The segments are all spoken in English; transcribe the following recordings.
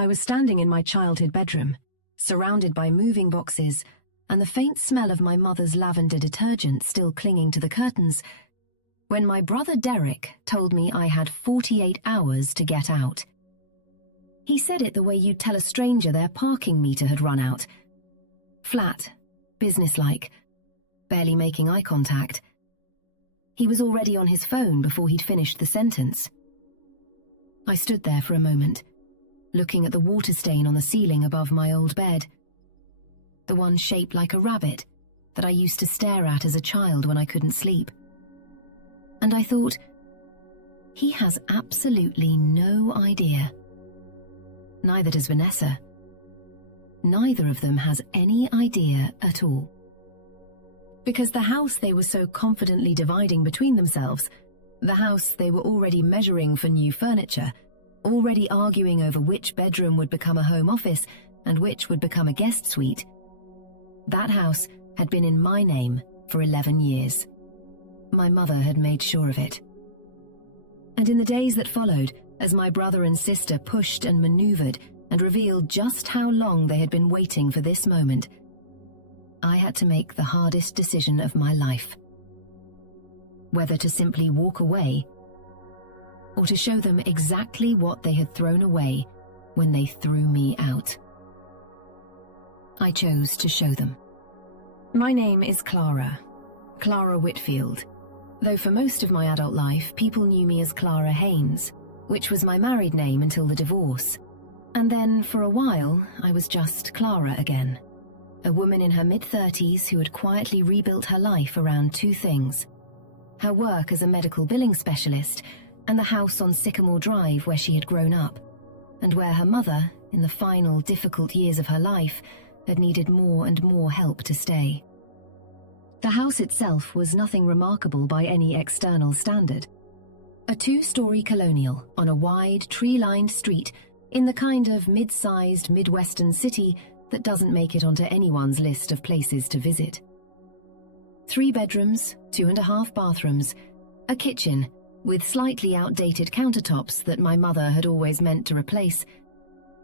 I was standing in my childhood bedroom, surrounded by moving boxes and the faint smell of my mother's lavender detergent still clinging to the curtains, when my brother Derek told me I had 48 hours to get out. He said it the way you'd tell a stranger their parking meter had run out. Flat, businesslike, barely making eye contact. He was already on his phone before he'd finished the sentence. I stood there for a moment, looking at the water stain on the ceiling above my old bed. The one shaped like a rabbit that I used to stare at as a child when I couldn't sleep. And I thought, he has absolutely no idea. Neither does Vanessa. Neither of them has any idea at all. Because the house they were so confidently dividing between themselves, the house they were already measuring for new furniture, already arguing over which bedroom would become a home office and which would become a guest suite, that house had been in my name for 11 years. My mother had made sure of it. And in the days that followed, as my brother and sister pushed and maneuvered and revealed just how long they had been waiting for this moment, I had to make the hardest decision of my life. Whether to simply walk away or to show them exactly what they had thrown away when they threw me out. I chose to show them. My name is Clara Whitfield, though for most of my adult life people knew me as Clara Haynes, which was my married name until the divorce. And then for a while I was just Clara again, a woman in her mid-30s who had quietly rebuilt her life around two things: her work as a medical billing specialist and the house on Sycamore Drive where she had grown up, and where her mother, in the final difficult years of her life, had needed more and more help to stay. The house itself was nothing remarkable by any external standard. A two-story colonial on a wide, tree-lined street in the kind of mid-sized Midwestern city that doesn't make it onto anyone's list of places to visit. 3 bedrooms, 2.5 bathrooms, a kitchen with slightly outdated countertops that my mother had always meant to replace,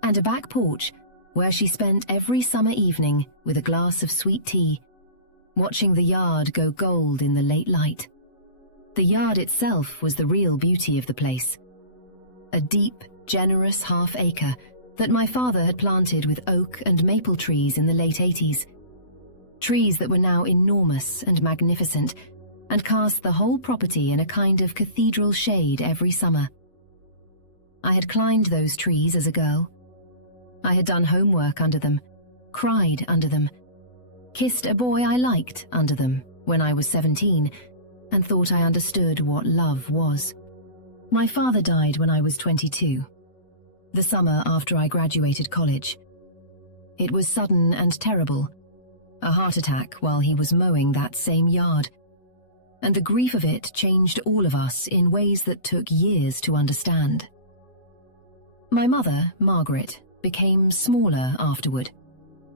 and a back porch where she spent every summer evening with a glass of sweet tea, watching the yard go gold in the late light. The yard itself was the real beauty of the place. A deep, generous half-acre that my father had planted with oak and maple trees in the late 80s. Trees that were now enormous and magnificent and cast the whole property in a kind of cathedral shade every summer. I had climbed those trees as a girl. I had done homework under them, cried under them, kissed a boy I liked under them when I was 17, and thought I understood what love was. My father died when I was 22, the summer after I graduated college. It was sudden and terrible, a heart attack while he was mowing that same yard, and the grief of it changed all of us in ways that took years to understand. My mother, Margaret, became smaller afterward,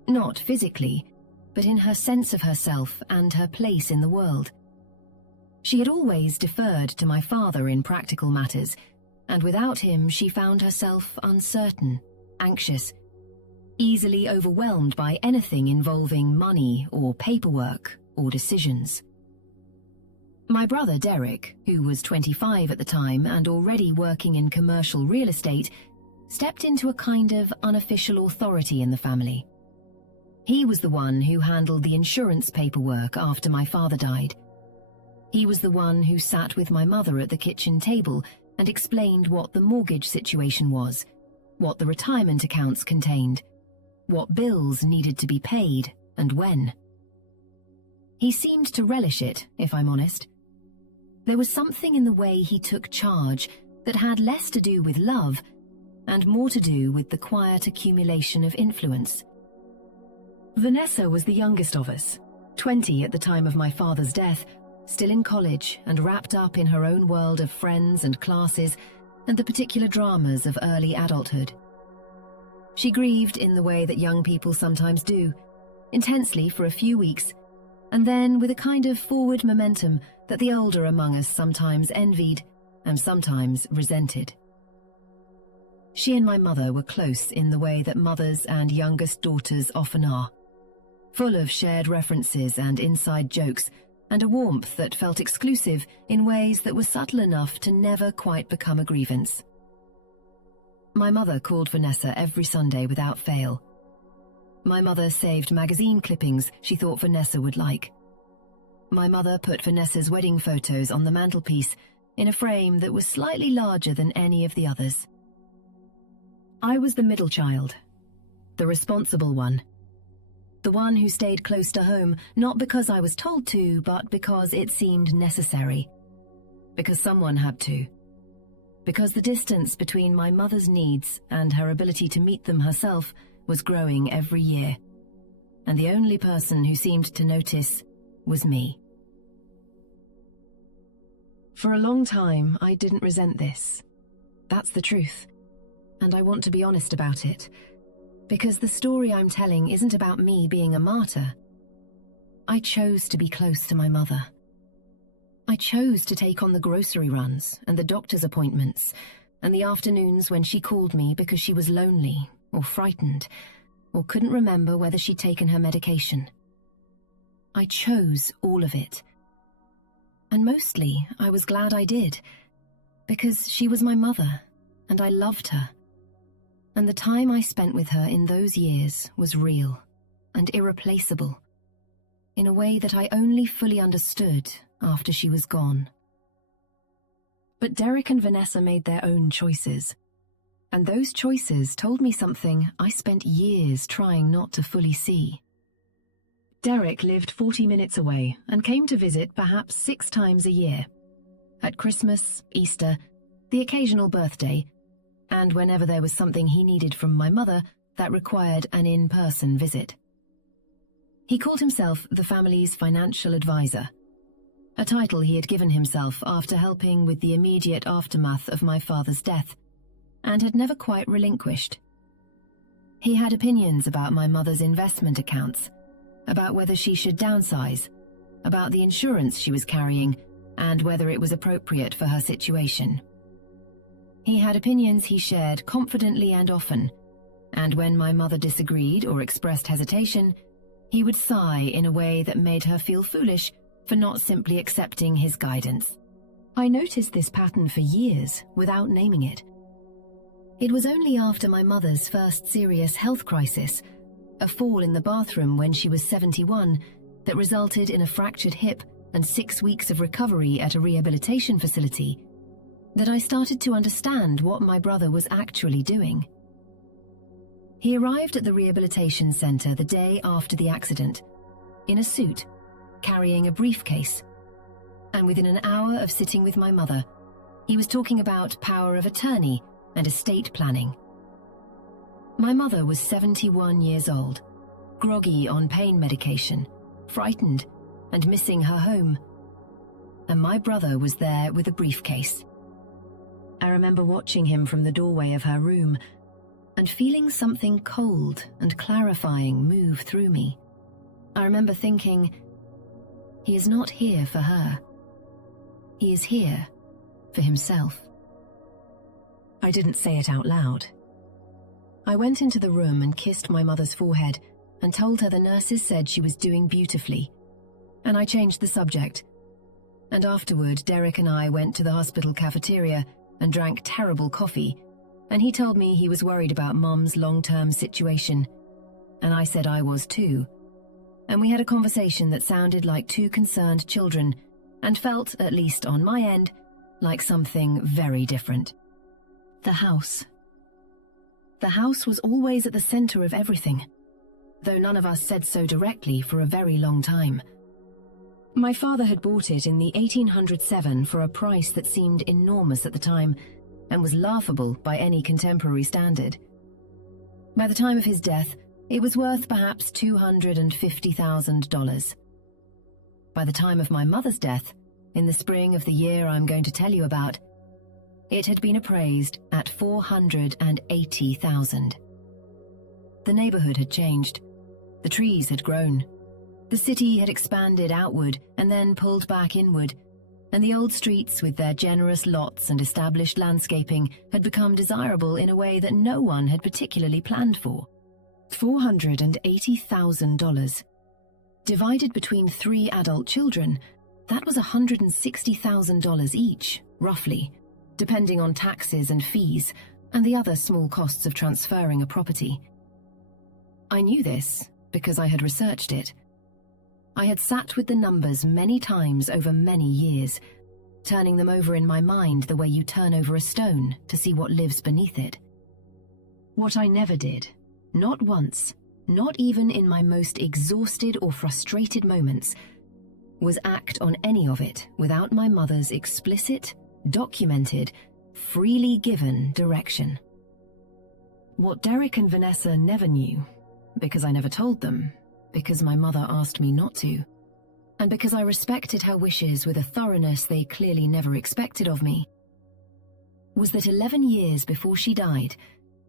not physically, but in her sense of herself and her place in the world. She had always deferred to my father in practical matters, and without him she found herself uncertain, anxious, easily overwhelmed by anything involving money or paperwork or decisions. My brother Derek, who was 25 at the time and already working in commercial real estate, stepped into a kind of unofficial authority in the family. He was the one who handled the insurance paperwork after my father died. He was the one who sat with my mother at the kitchen table and explained what the mortgage situation was, what the retirement accounts contained, what bills needed to be paid and when. He seemed to relish it, if I'm honest. There was something in the way he took charge that had less to do with love and more to do with the quiet accumulation of influence. Vanessa was the youngest of us, 20 at the time of my father's death, still in college and wrapped up in her own world of friends and classes and the particular dramas of early adulthood. She grieved in the way that young people sometimes do, intensely for a few weeks, and then with a kind of forward momentum that the older among us sometimes envied and sometimes resented. She and my mother were close in the way that mothers and youngest daughters often are, full of shared references and inside jokes, and a warmth that felt exclusive in ways that were subtle enough to never quite become a grievance. My mother called Vanessa every Sunday without fail. My mother saved magazine clippings she thought Vanessa would like. My mother put Vanessa's wedding photos on the mantelpiece in a frame that was slightly larger than any of the others. I was the middle child, the responsible one. The one who stayed close to home, not because I was told to, but because it seemed necessary. Because someone had to. Because the distance between my mother's needs and her ability to meet them herself was growing every year. And the only person who seemed to notice was me. For a long time, I didn't resent this. That's the truth. And I want to be honest about it. Because the story I'm telling isn't about me being a martyr. I chose to be close to my mother. I chose to take on the grocery runs and the doctor's appointments and the afternoons when she called me because she was lonely or frightened or couldn't remember whether she'd taken her medication. I chose all of it. And mostly I was glad I did, because she was my mother and I loved her. And the time I spent with her in those years was real and irreplaceable, in a way that I only fully understood after she was gone. But Derek and Vanessa made their own choices, and those choices told me something I spent years trying not to fully see. Derek lived 40 minutes away and came to visit perhaps 6 times a year. At Christmas, Easter, the occasional birthday, and whenever there was something he needed from my mother that required an in-person visit. He called himself the family's financial advisor, a title he had given himself after helping with the immediate aftermath of my father's death, and had never quite relinquished. He had opinions about my mother's investment accounts, about whether she should downsize, about the insurance she was carrying, and whether it was appropriate for her situation. He had opinions he shared confidently and often, and when my mother disagreed or expressed hesitation, he would sigh in a way that made her feel foolish for not simply accepting his guidance. I noticed this pattern for years without naming it. It was only after my mother's first serious health crisis, a fall in the bathroom when she was 71, that resulted in a fractured hip and 6 weeks of recovery at a rehabilitation facility, that I started to understand what my brother was actually doing. He arrived at the rehabilitation center the day after the accident, in a suit, carrying a briefcase, and within an hour of sitting with my mother, he was talking about power of attorney and estate planning. My mother was 71 years old, groggy on pain medication, frightened, and missing her home. And my brother was there with a briefcase. I remember watching him from the doorway of her room and feeling something cold and clarifying move through me. I remember thinking, he is not here for her. He is here for himself. I didn't say it out loud. I went into the room and kissed my mother's forehead and told her the nurses said she was doing beautifully. And I changed the subject. And afterward, Derek and I went to the hospital cafeteria and drank terrible coffee, and he told me he was worried about Mom's long-term situation, and I said I was too. And we had a conversation that sounded like two concerned children, and felt, at least on my end, like something very different. The house. The house was always at the center of everything, though none of us said so directly for a very long time. My father had bought it in the 1807 for a price that seemed enormous at the time and was laughable by any contemporary standard. By the time of his death, it was worth perhaps $250,000. By the time of my mother's death, in the spring of the year I'm going to tell you about, it had been appraised at $480,000. The neighborhood had changed. The trees had grown. The city had expanded outward and then pulled back inward, and the old streets with their generous lots and established landscaping had become desirable in a way that no one had particularly planned for. $480,000. Divided between 3 adult children, that was $160,000 each, roughly, depending on taxes and fees and the other small costs of transferring a property. I knew this because I had researched it. I had sat with the numbers many times over many years, turning them over in my mind the way you turn over a stone to see what lives beneath it. What I never did, not once, not even in my most exhausted or frustrated moments, was act on any of it without my mother's explicit, documented, freely given direction. What Derek and Vanessa never knew, because I never told them, because my mother asked me not to, and because I respected her wishes with a thoroughness they clearly never expected of me, was that 11 years before she died,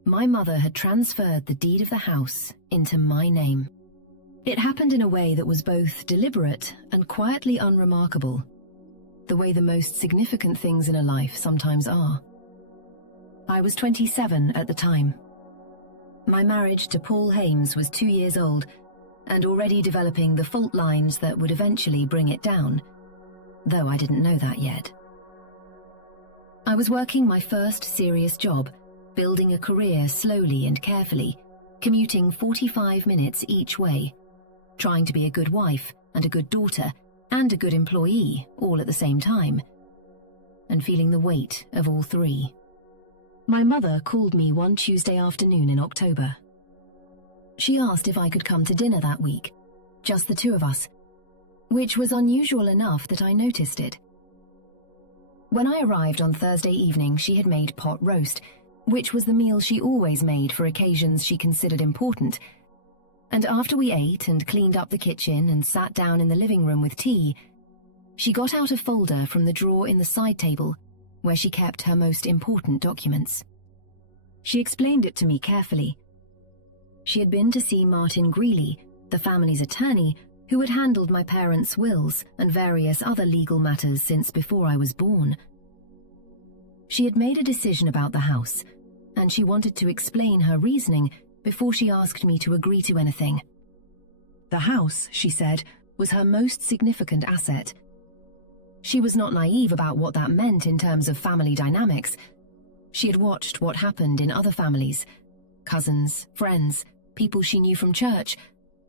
my mother had transferred the deed of the house into my name. It happened in a way that was both deliberate and quietly unremarkable, the way the most significant things in a life sometimes are. I was 27 at the time. My marriage to Paul Hames was 2 years old, and already developing the fault lines that would eventually bring it down, though I didn't know that yet. I was working my first serious job, building a career slowly and carefully, commuting 45 minutes each way, trying to be a good wife and a good daughter and a good employee all at the same time, and feeling the weight of all three. My mother called me one Tuesday afternoon in October. She asked if I could come to dinner that week, just the two of us, which was unusual enough that I noticed it. When I arrived on Thursday evening, she had made pot roast, which was the meal she always made for occasions she considered important, and after we ate and cleaned up the kitchen and sat down in the living room with tea, she got out a folder from the drawer in the side table where she kept her most important documents. She explained it to me carefully. She had been to see Martin Greeley, the family's attorney, who had handled my parents' wills and various other legal matters since before I was born. She had made a decision about the house, and she wanted to explain her reasoning before she asked me to agree to anything. The house, she said, was her most significant asset. She was not naive about what that meant in terms of family dynamics. She had watched what happened in other families, cousins, friends, people she knew from church,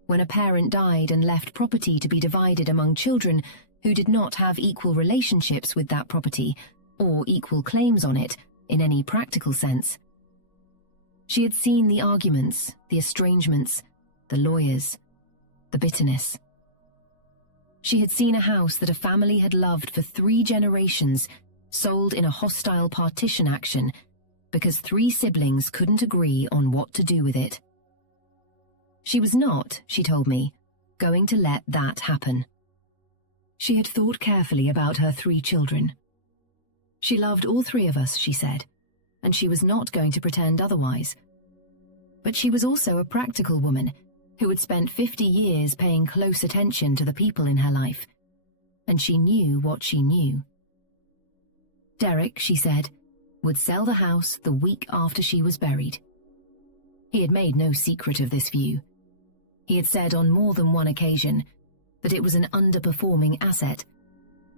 when a parent died and left property to be divided among children who did not have equal relationships with that property or equal claims on it in any practical sense. She had seen the arguments, the estrangements, the lawyers, the bitterness. She had seen a house that a family had loved for 3 generations sold in a hostile partition action because 3 siblings couldn't agree on what to do with it. She was not, she told me, going to let that happen. She had thought carefully about her 3 children. She loved all 3 of us, she said, and she was not going to pretend otherwise. But she was also a practical woman who had spent 50 years paying close attention to the people in her life, and she knew what she knew. Derek, she said, would sell the house the week after she was buried. He had made no secret of this view. He had said on more than one occasion that it was an underperforming asset,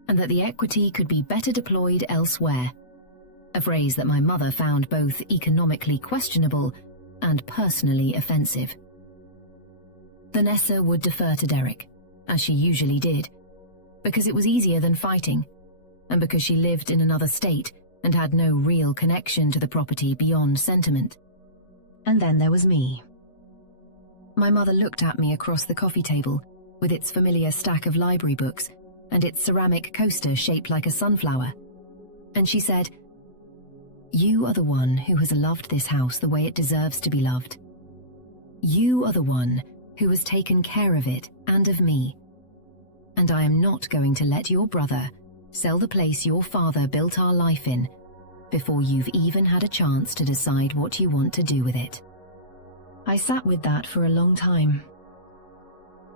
and that the equity could be better deployed elsewhere, a phrase that my mother found both economically questionable and personally offensive. Vanessa would defer to Derek, as she usually did, because it was easier than fighting, and because she lived in another state and had no real connection to the property beyond sentiment. And then there was me. My mother looked at me across the coffee table, with its familiar stack of library books and its ceramic coaster shaped like a sunflower, and she said, "You are the one who has loved this house the way it deserves to be loved. You are the one who has taken care of it and of me. And I am not going to let your brother sell the place your father built our life in before you've even had a chance to decide what you want to do with it." I sat with that for a long time.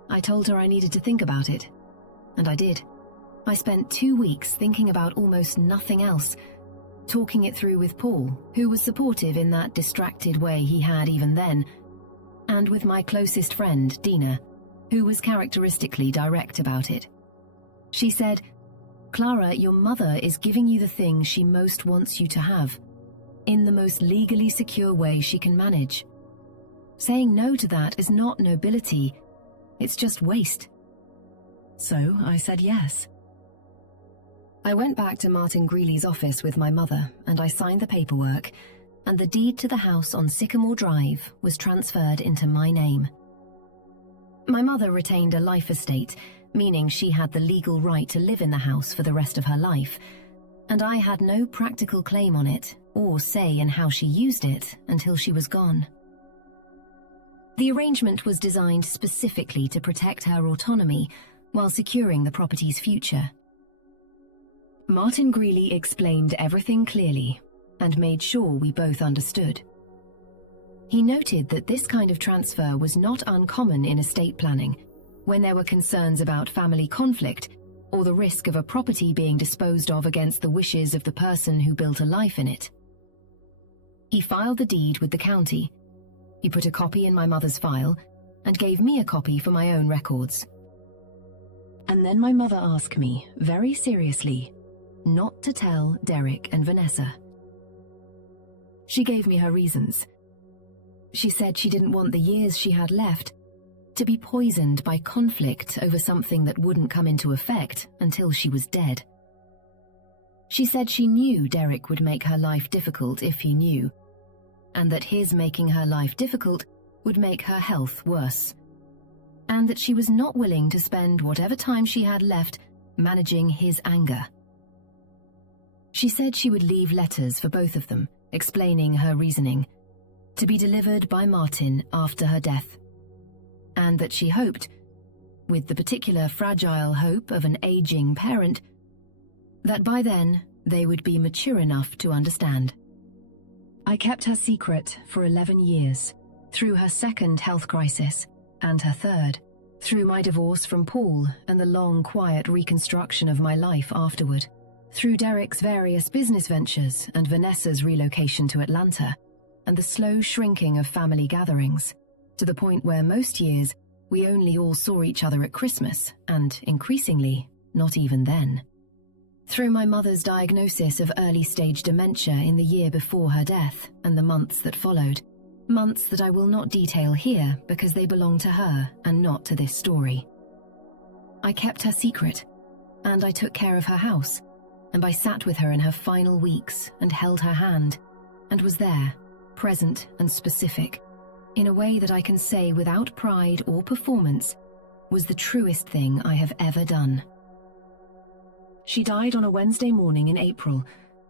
I told her I needed to think about it, and I did. I spent 2 weeks thinking about almost nothing else, talking it through with Paul, who was supportive in that distracted way he had even then, and with my closest friend, Dina, who was characteristically direct about it. She said, "Clara, your mother is giving you the thing she most wants you to have, in the most legally secure way she can manage. Saying no to that is not nobility, it's just waste." So I said yes. I went back to Martin Greeley's office with my mother and I signed the paperwork, and the deed to the house on Sycamore Drive was transferred into my name. My mother retained a life estate, meaning she had the legal right to live in the house for the rest of her life, and I had no practical claim on it or say in how she used it until she was gone. The arrangement was designed specifically to protect her autonomy while securing the property's future. Martin Greeley explained everything clearly and made sure we both understood. He noted that this kind of transfer was not uncommon in estate planning, when there were concerns about family conflict or the risk of a property being disposed of against the wishes of the person who built a life in it. He filed the deed with the county. He put a copy in my mother's file and gave me a copy for my own records. And then my mother asked me, very seriously, not to tell Derek and Vanessa. She gave me her reasons. She said she didn't want the years she had left to be poisoned by conflict over something that wouldn't come into effect until she was dead. She said she knew Derek would make her life difficult if he knew, and that his making her life difficult would make her health worse, and that she was not willing to spend whatever time she had left managing his anger. She said she would leave letters for both of them, explaining her reasoning, to be delivered by Martin after her death, and that she hoped, with the particular fragile hope of an aging parent, that by then they would be mature enough to understand. I kept her secret for 11 years, through her second health crisis, and her third, through my divorce from Paul and the long, quiet reconstruction of my life afterward, through Derek's various business ventures and Vanessa's relocation to Atlanta, and the slow shrinking of family gatherings, to the point where most years we only all saw each other at Christmas, and increasingly, not even then. Through my mother's diagnosis of early-stage dementia in the year before her death and the months that followed, months that I will not detail here because they belong to her and not to this story. I kept her secret, and I took care of her house, and I sat with her in her final weeks and held her hand, and was there, present and specific, in a way that I can say without pride or performance was the truest thing I have ever done. She died on a Wednesday morning in April,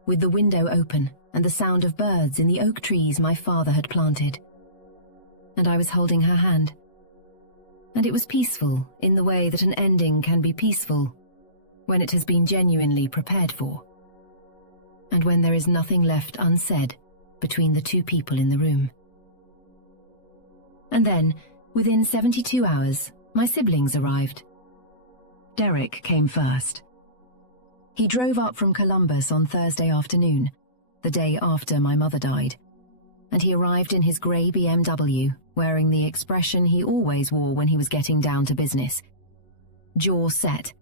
with the window open and the sound of birds in the oak trees my father had planted. And I was holding her hand. And it was peaceful in the way that an ending can be peaceful when it has been genuinely prepared for, and when there is nothing left unsaid between the two people in the room. And then, within 72 hours, my siblings arrived. Derek came first. He drove up from Columbus on Thursday afternoon, the day after my mother died, and he arrived in his grey BMW, wearing the expression he always wore when he was getting down to business. Jaw set,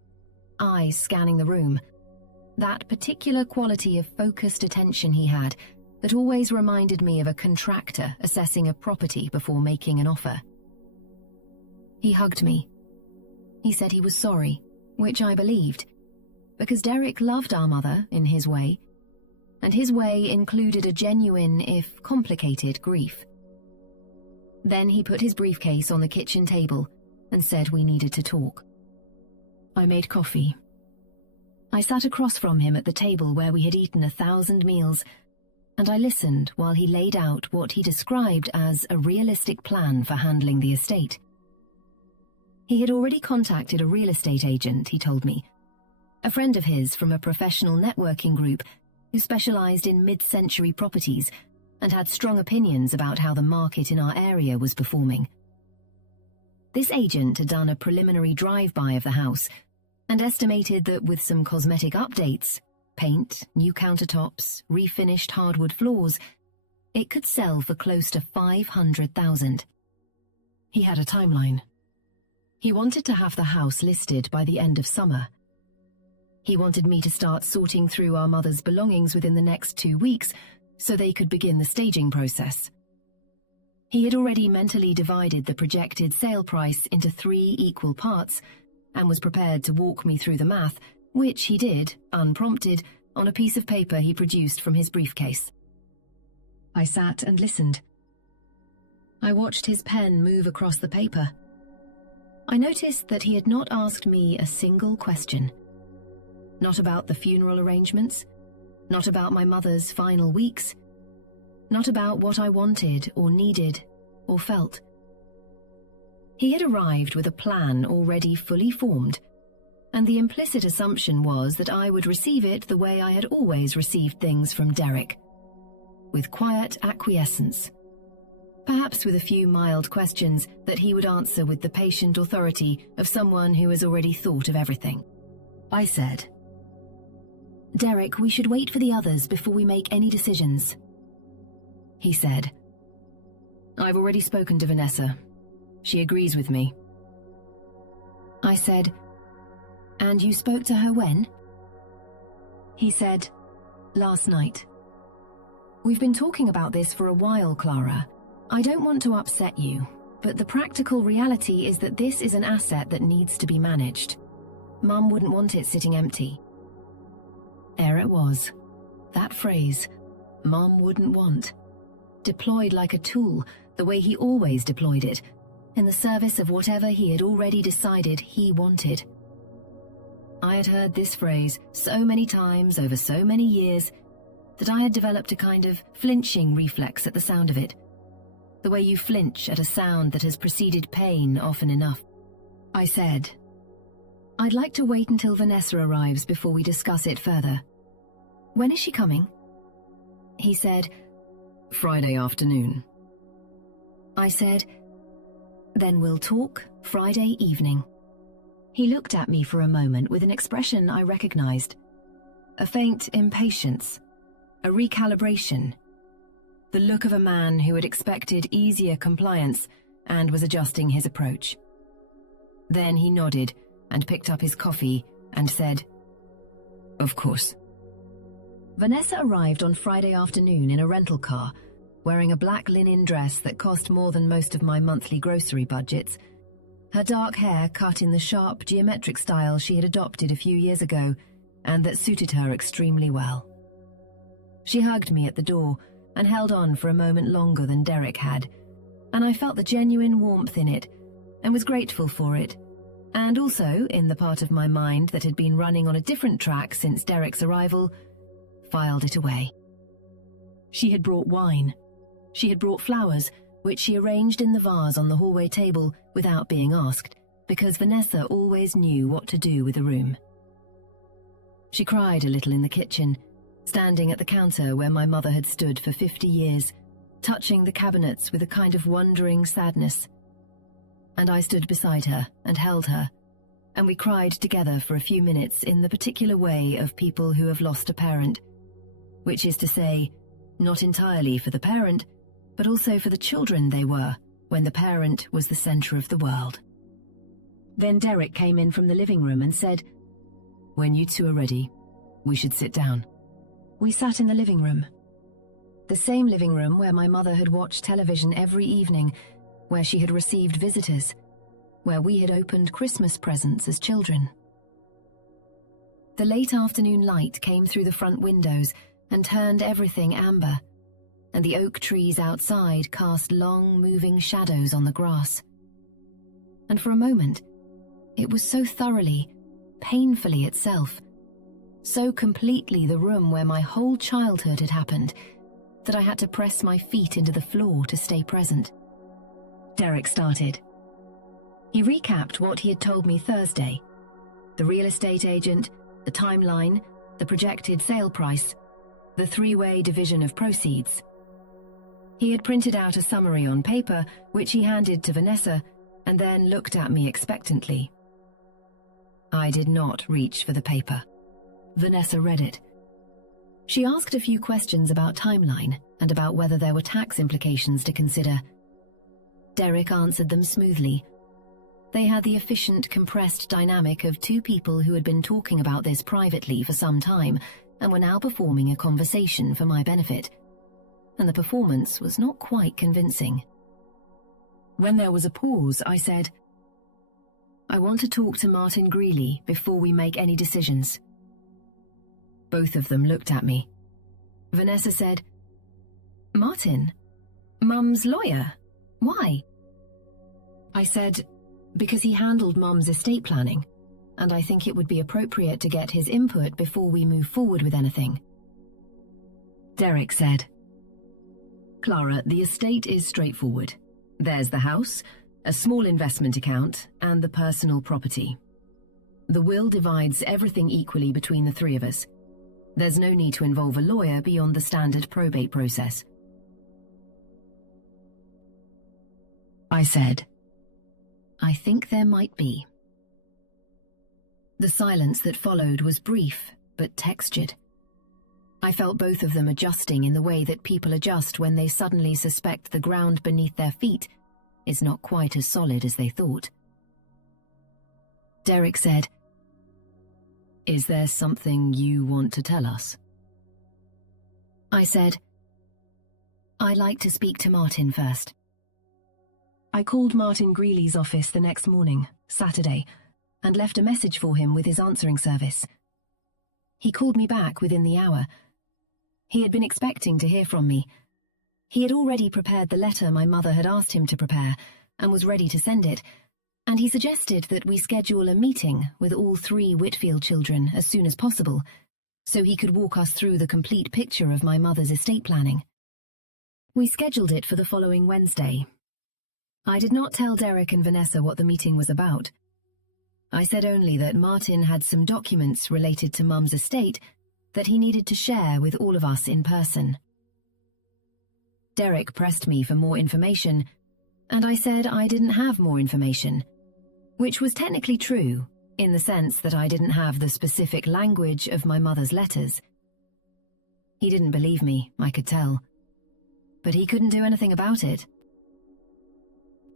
eyes scanning the room, that particular quality of focused attention he had that always reminded me of a contractor assessing a property before making an offer. He hugged me. He said he was sorry, which I believed, because Derek loved our mother in his way, and his way included a genuine, if complicated, grief. Then he put his briefcase on the kitchen table and said we needed to talk. I made coffee. I sat across from him at the table where we had eaten 1,000 meals, and I listened while he laid out what he described as a realistic plan for handling the estate. He had already contacted a real estate agent, he told me, a friend of his from a professional networking group who specialized in mid-century properties and had strong opinions about how the market in our area was performing. This agent had done a preliminary drive-by of the house, and estimated that with some cosmetic updates, paint, new countertops, refinished hardwood floors, it could sell for close to $500,000. He had a timeline. He wanted to have the house listed by the end of summer. He wanted me to start sorting through our mother's belongings within the next 2 weeks so they could begin the staging process. He had already mentally divided the projected sale price into 3 equal parts and was prepared to walk me through the math, which he did, unprompted, on a piece of paper he produced from his briefcase. I sat and listened. I watched his pen move across the paper. I noticed that he had not asked me a single question. Not about the funeral arrangements, not about my mother's final weeks, not about what I wanted or needed or felt. He had arrived with a plan already fully formed, and the implicit assumption was that I would receive it the way I had always received things from Derek, with quiet acquiescence, perhaps with a few mild questions that he would answer with the patient authority of someone who has already thought of everything. I said, "Derek, we should wait for the others before we make any decisions." He said, "I've already spoken to Vanessa. She agrees with me." I said, "And you spoke to her when?" He said, "Last night." "We've been talking about this for a while, Clara. I don't want to upset you, but the practical reality is that this is an asset that needs to be managed. Mum wouldn't want it sitting empty." There it was. That phrase, "Mum wouldn't want," deployed like a tool, the way he always deployed it, in the service of whatever he had already decided he wanted. I had heard this phrase so many times over so many years that I had developed a kind of flinching reflex at the sound of it, the way you flinch at a sound that has preceded pain often enough. I said, "I'd like to wait until Vanessa arrives before we discuss it further. When is she coming?" He said, "Friday afternoon." I said, "Then we'll talk Friday evening." He looked at me for a moment with an expression I recognized. A faint impatience, a recalibration, the look of a man who had expected easier compliance and was adjusting his approach. Then he nodded and picked up his coffee and said, "Of course." Vanessa arrived on Friday afternoon in a rental car, wearing a black linen dress that cost more than most of my monthly grocery budgets, her dark hair cut in the sharp geometric style she had adopted a few years ago and that suited her extremely well. She hugged me at the door and held on for a moment longer than Derek had, and I felt the genuine warmth in it and was grateful for it, and also, in the part of my mind that had been running on a different track since Derek's arrival, filed it away. She had brought wine. She had brought flowers, which she arranged in the vase on the hallway table without being asked, because Vanessa always knew what to do with the room. She cried a little in the kitchen, standing at the counter where my mother had stood for 50 years, touching the cabinets with a kind of wondering sadness. And I stood beside her and held her, and we cried together for a few minutes in the particular way of people who have lost a parent, which is to say, not entirely for the parent, but also for the children they were when the parent was the center of the world. Then Derek came in from the living room and said, "When you two are ready, we should sit down." We sat in the living room. The same living room where my mother had watched television every evening, where she had received visitors, where we had opened Christmas presents as children. The late afternoon light came through the front windows and turned everything amber, and the oak trees outside cast long, moving shadows on the grass. And for a moment, it was so thoroughly, painfully itself, so completely the room where my whole childhood had happened, that I had to press my feet into the floor to stay present. Derek started. He recapped what he had told me Thursday: the real estate agent, the timeline, the projected sale price, the three-way division of proceeds. He had printed out a summary on paper, which he handed to Vanessa, and then looked at me expectantly. I did not reach for the paper. Vanessa read it. She asked a few questions about timeline and about whether there were tax implications to consider. Derek answered them smoothly. They had the efficient, compressed dynamic of two people who had been talking about this privately for some time and were now performing a conversation for my benefit. And the performance was not quite convincing. When there was a pause, I said, "I want to talk to Martin Greeley before we make any decisions." Both of them looked at me. Vanessa said, "Martin? Mum's lawyer? Why?" I said, "Because he handled Mum's estate planning, and I think it would be appropriate to get his input before we move forward with anything." Derek said, "Clara, the estate is straightforward. There's the house, a small investment account, and the personal property. The will divides everything equally between the three of us. There's no need to involve a lawyer beyond the standard probate process." I said, "I think there might be." The silence that followed was brief, but textured. I felt both of them adjusting in the way that people adjust when they suddenly suspect the ground beneath their feet is not quite as solid as they thought. Derek said, "Is there something you want to tell us?" I said, "I'd like to speak to Martin first." I called Martin Greeley's office the next morning, Saturday, and left a message for him with his answering service. He called me back within the hour. He had been expecting to hear from me. He had already prepared the letter my mother had asked him to prepare and was ready to send it, and he suggested that we schedule a meeting with all three Whitfield children as soon as possible, so he could walk us through the complete picture of my mother's estate planning. We scheduled it for the following Wednesday. I did not tell Derek and Vanessa what the meeting was about. I said only that Martin had some documents related to Mum's estate that he needed to share with all of us in person. Derek pressed me for more information, and I said I didn't have more information, which was technically true, in the sense that I didn't have the specific language of my mother's letters. He didn't believe me, I could tell, but he couldn't do anything about it.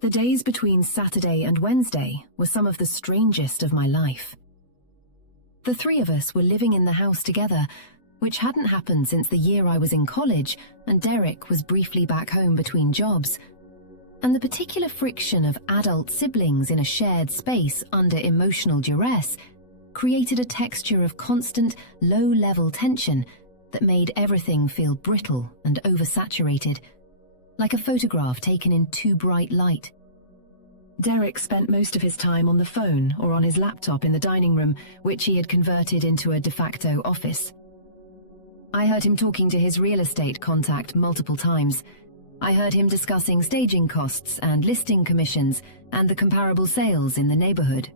The days between Saturday and Wednesday were some of the strangest of my life. The three of us were living in the house together, which hadn't happened since the year I was in college and Derek was briefly back home between jobs. And the particular friction of adult siblings in a shared space under emotional duress created a texture of constant, low-level tension that made everything feel brittle and oversaturated, like a photograph taken in too bright light. Derek spent most of his time on the phone or on his laptop in the dining room, which he had converted into a de facto office. I heard him talking to his real estate contact multiple times. I heard him discussing staging costs and listing commissions and the comparable sales in the neighborhood.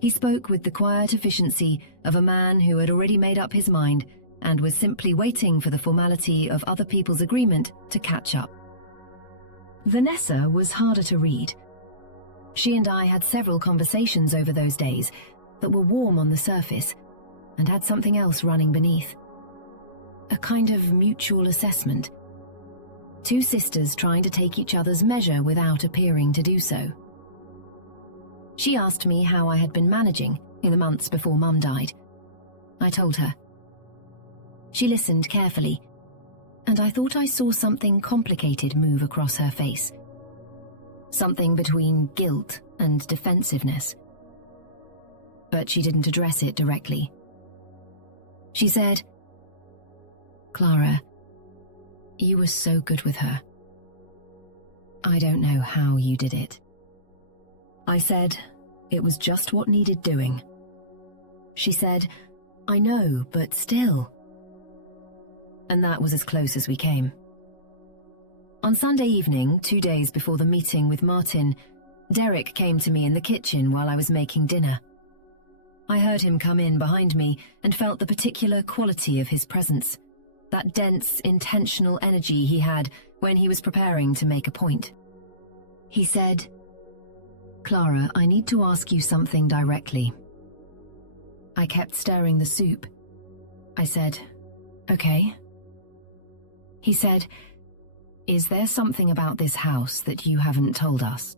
He spoke with the quiet efficiency of a man who had already made up his mind and was simply waiting for the formality of other people's agreement to catch up. Vanessa was harder to read. She and I had several conversations over those days that were warm on the surface and had something else running beneath. A kind of mutual assessment. Two sisters trying to take each other's measure without appearing to do so. She asked me how I had been managing in the months before Mum died. I told her. She listened carefully, and I thought I saw something complicated move across her face. Something between guilt and defensiveness. But she didn't address it directly. She said, "Clara, you were so good with her. I don't know how you did it." I said, "It was just what needed doing." She said, "I know, but still." And that was as close as we came. On Sunday evening, 2 days before the meeting with Martin, Derek came to me in the kitchen while I was making dinner. I heard him come in behind me and felt the particular quality of his presence, that dense, intentional energy he had when he was preparing to make a point. He said, "Clara, I need to ask you something directly. I kept stirring the soup. I said, "Okay." He said, "Is there something about this house that you haven't told us?"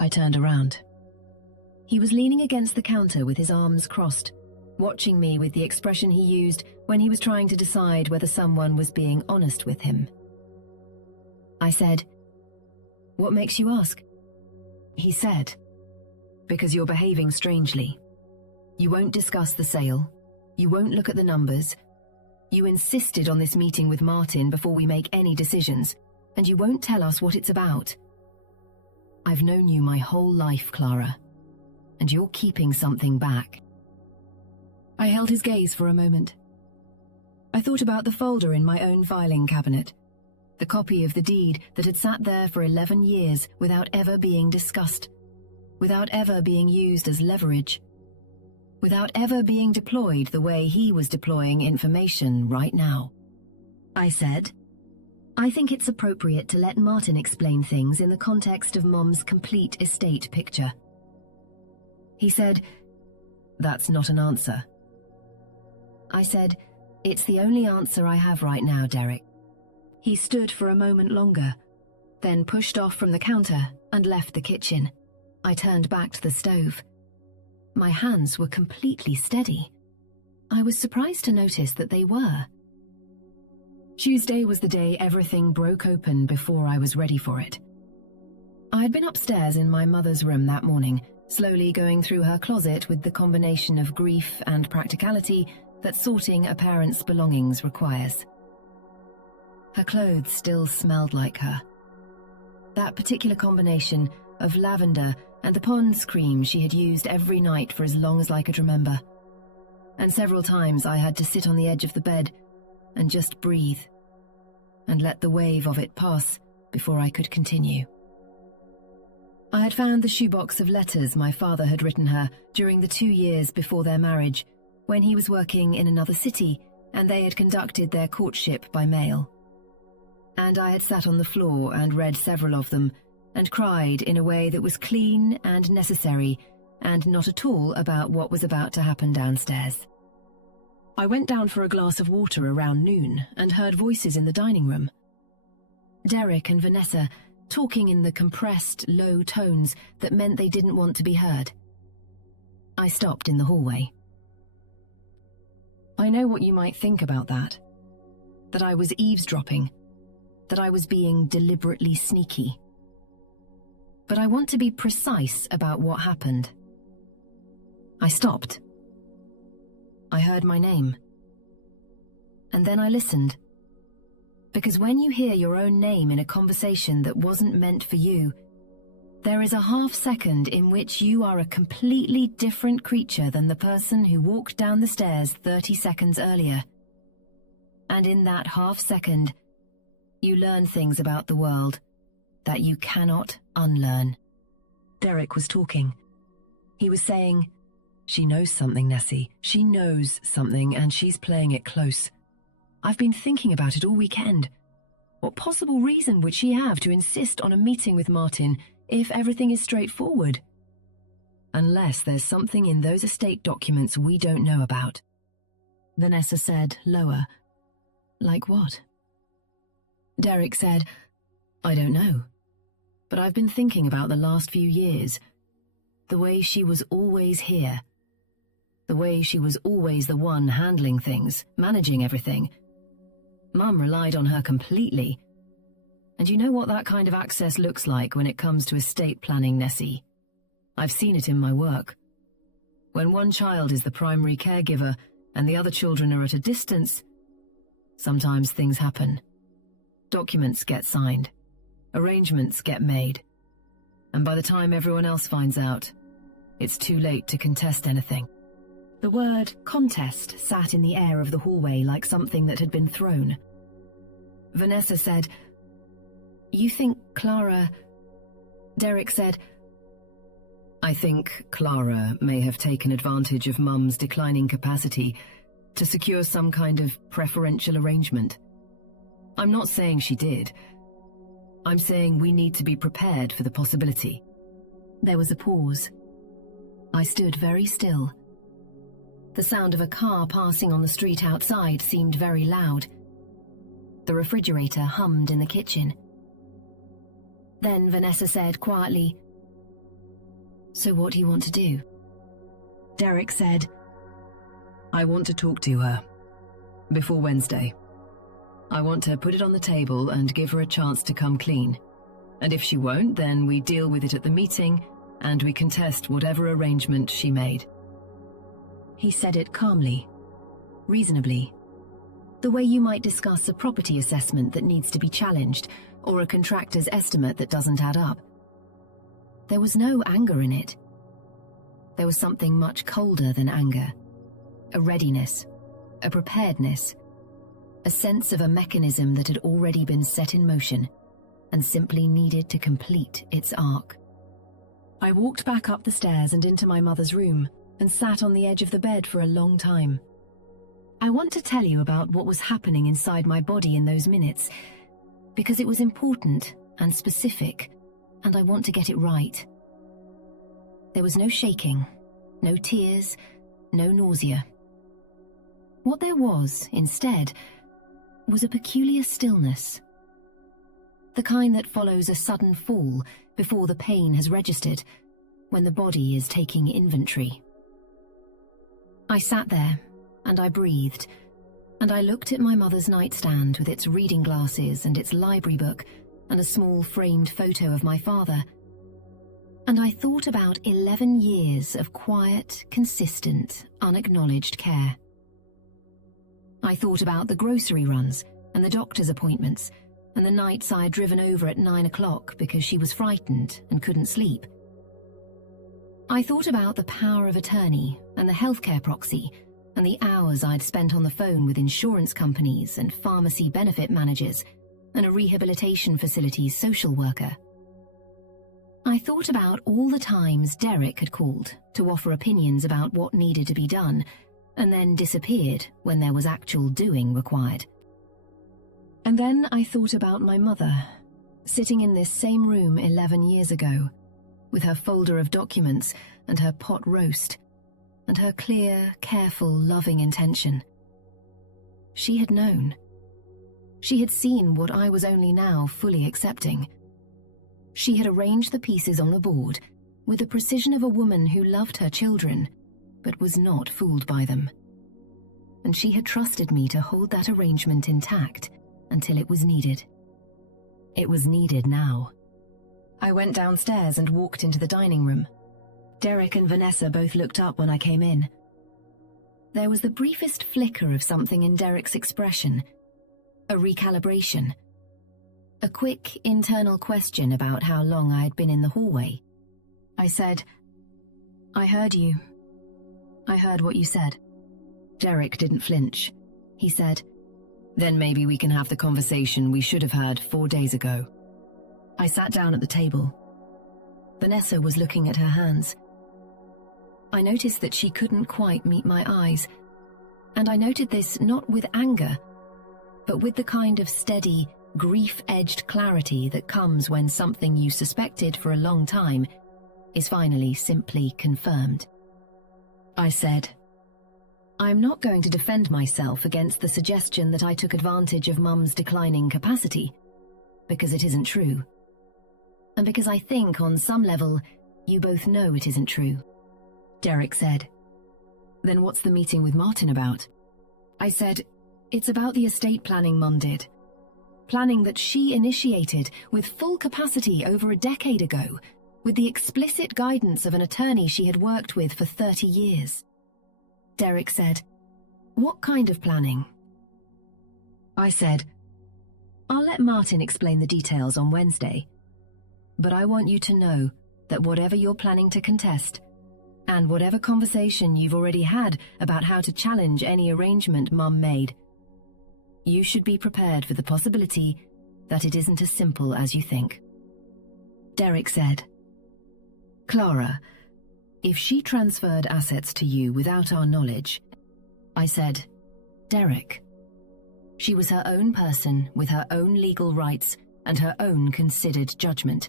I turned around. He was leaning against the counter with his arms crossed, watching me with the expression he used when he was trying to decide whether someone was being honest with him. I said, "What makes you ask?" He said, "Because you're behaving strangely. You won't discuss the sale. You won't look at the numbers. You insisted on this meeting with Martin before we make any decisions, and you won't tell us what it's about. I've known you my whole life, Clara, and you're keeping something back." I held his gaze for a moment. I thought about the folder in my own filing cabinet, the copy of the deed that had sat there for 11 years without ever being discussed, without ever being used as leverage, without ever being deployed the way he was deploying information right now. I said, "I think it's appropriate to let Martin explain things in the context of Mom's complete estate picture." He said, "That's not an answer." I said, "It's the only answer I have right now, Derek." He stood for a moment longer, then pushed off from the counter and left the kitchen. I turned back to the stove. My hands were completely steady. I was surprised to notice that they were. Tuesday was the day everything broke open before I was ready for it. I had been upstairs in my mother's room that morning, slowly going through her closet with the combination of grief and practicality that sorting a parent's belongings requires. Her clothes still smelled like her. That particular combination of lavender and the Pond's cream she had used every night for as long as I could remember. And several times I had to sit on the edge of the bed and just breathe and let the wave of it pass before I could continue. I had found the shoebox of letters my father had written her during the 2 years before their marriage, when he was working in another city and they had conducted their courtship by mail. And I had sat on the floor and read several of them and cried in a way that was clean and necessary and not at all about what was about to happen downstairs. I went down for a glass of water around noon and heard voices in the dining room. Derek and Vanessa talking in the compressed, low tones that meant they didn't want to be heard. I stopped in the hallway. I know what you might think about that I was eavesdropping, that I was being deliberately sneaky. But I want to be precise about what happened. I stopped. I heard my name. And then I listened. Because when you hear your own name in a conversation that wasn't meant for you, there is a half-second in which you are a completely different creature than the person who walked down the stairs 30 seconds earlier. And in that half-second, you learn things about the world that you cannot unlearn. Derek was talking. He was saying, "She knows something, Nessie. She knows something, and she's playing it close. I've been thinking about it all weekend. What possible reason would she have to insist on a meeting with Martin if everything is straightforward? Unless there's something in those estate documents we don't know about." Vanessa said, lower, "Like what?" Derek said, "I don't know. But I've been thinking about the last few years. The way she was always here. The way she was always the one handling things, managing everything. Mum relied on her completely. And you know what that kind of access looks like when it comes to estate planning, Nessie. I've seen it in my work. When one child is the primary caregiver and the other children are at a distance, sometimes things happen. Documents get signed. Arrangements get made. And by the time everyone else finds out, it's too late to contest anything." The word contest sat in the air of the hallway like something that had been thrown. Vanessa said, "You think Clara..." Derek said, "I think Clara may have taken advantage of Mum's declining capacity to secure some kind of preferential arrangement. I'm not saying she did. I'm saying we need to be prepared for the possibility." There was a pause. I stood very still, The sound of a car passing on the street outside seemed very loud. The refrigerator hummed in the kitchen. Then Vanessa said quietly, "So what do you want to do?" Derek said, "I want to talk to her. Before Wednesday. I want to put it on the table and give her a chance to come clean. And if she won't, then we deal with it at the meeting and we contest whatever arrangement she made." He said it calmly, reasonably, the way you might discuss a property assessment that needs to be challenged or a contractor's estimate that doesn't add up. There was no anger in it. There was something much colder than anger, a readiness, a preparedness, a sense of a mechanism that had already been set in motion and simply needed to complete its arc. I walked back up the stairs and into my mother's room and sat on the edge of the bed for a long time. I want to tell you about what was happening inside my body in those minutes, because it was important and specific, and I want to get it right. There was no shaking, no tears, no nausea. What there was, instead, was a peculiar stillness. The kind that follows a sudden fall before the pain has registered, when the body is taking inventory. I sat there, and I breathed, and I looked at my mother's nightstand with its reading glasses and its library book and a small framed photo of my father. And I thought about 11 years of quiet, consistent, unacknowledged care. I thought about the grocery runs and the doctor's appointments and the nights I had driven over at 9 o'clock because she was frightened and couldn't sleep. I thought about the power of attorney and the healthcare proxy and the hours I'd spent on the phone with insurance companies and pharmacy benefit managers and a rehabilitation facility's social worker. I thought about all the times Derek had called to offer opinions about what needed to be done and then disappeared when there was actual doing required. And then I thought about my mother, sitting in this same room 11 years ago, with her folder of documents and her pot roast, and her clear, careful, loving intention. She had known. She had seen what I was only now fully accepting. She had arranged the pieces on the board with the precision of a woman who loved her children, but was not fooled by them. And she had trusted me to hold that arrangement intact until it was needed. It was needed now. I went downstairs and walked into the dining room. Derek and Vanessa both looked up when I came in. There was the briefest flicker of something in Derek's expression, a recalibration, a quick internal question about how long I had been in the hallway. I said, "I heard you. I heard what you said." Derek didn't flinch. He said, "Then maybe we can have the conversation we should have had 4 days ago." I sat down at the table. Vanessa was looking at her hands. I noticed that she couldn't quite meet my eyes, and I noted this not with anger, but with the kind of steady, grief-edged clarity that comes when something you suspected for a long time is finally simply confirmed. I said, "I'm not going to defend myself against the suggestion that I took advantage of Mum's declining capacity, because it isn't true. And because I think, on some level, you both know it isn't true." Derek said, "Then what's the meeting with Martin about?" I said, "It's about the estate planning Mum did. Planning that she initiated with full capacity over a decade ago, with the explicit guidance of an attorney she had worked with for 30 years. Derek said, "What kind of planning?" I said, "I'll let Martin explain the details on Wednesday. But I want you to know that whatever you're planning to contest, and whatever conversation you've already had about how to challenge any arrangement Mum made, you should be prepared for the possibility that it isn't as simple as you think." Derek said, "Clara, if she transferred assets to you without our knowledge..." I said, "Derek, she was her own person with her own legal rights and her own considered judgment.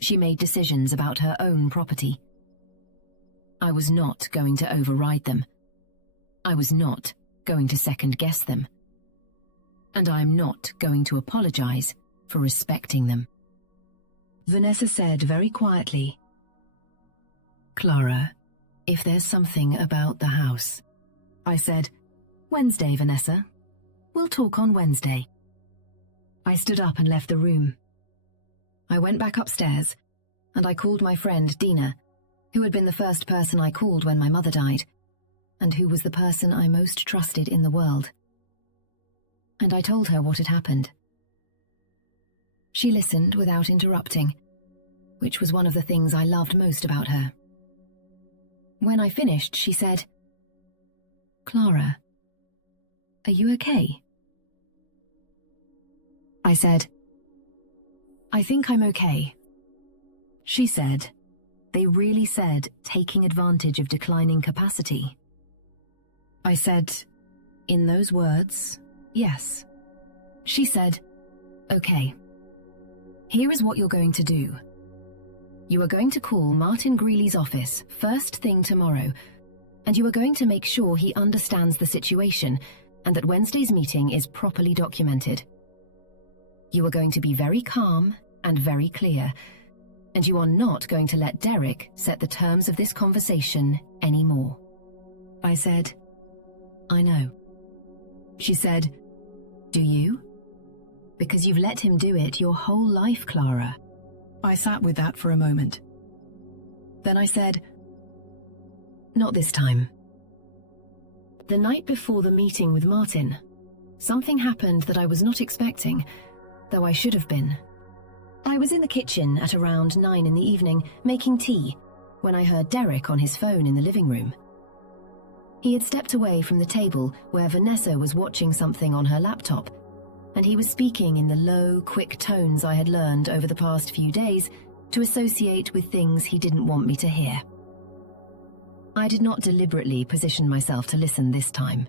She made decisions about her own property. I was not going to override them, I was not going to second-guess them. And I am not going to apologize for respecting them. Vanessa said very quietly, "Clara, if there's something about the house." I said, "Wednesday, Vanessa. We'll talk on Wednesday." I stood up and left the room. I went back upstairs, and I called my friend Dina, who had been the first person I called when my mother died, and who was the person I most trusted in the world. And I told her what had happened. She listened without interrupting, which was one of the things I loved most about her. When I finished, she said, "Clara, are you okay?" I said, "I think I'm okay." She said, "They really said taking advantage of declining capacity." I said, "In those words, yes." She said, "Okay. Here is what you're going to do. You are going to call Martin Greeley's office first thing tomorrow, and you are going to make sure he understands the situation and that Wednesday's meeting is properly documented. You are going to be very calm and very clear, and you are not going to let Derek set the terms of this conversation anymore." I said, "I know." She said, "Do you? Because you've let him do it your whole life, Clara." I sat with that for a moment. Then I said, "Not this time." The night before the meeting with Martin, something happened that I was not expecting, though I should have been. I was in the kitchen at around 9 in the evening, making tea, when I heard Derek on his phone in the living room. He had stepped away from the table where Vanessa was watching something on her laptop, and he was speaking in the low, quick tones I had learned over the past few days to associate with things he didn't want me to hear. I did not deliberately position myself to listen this time.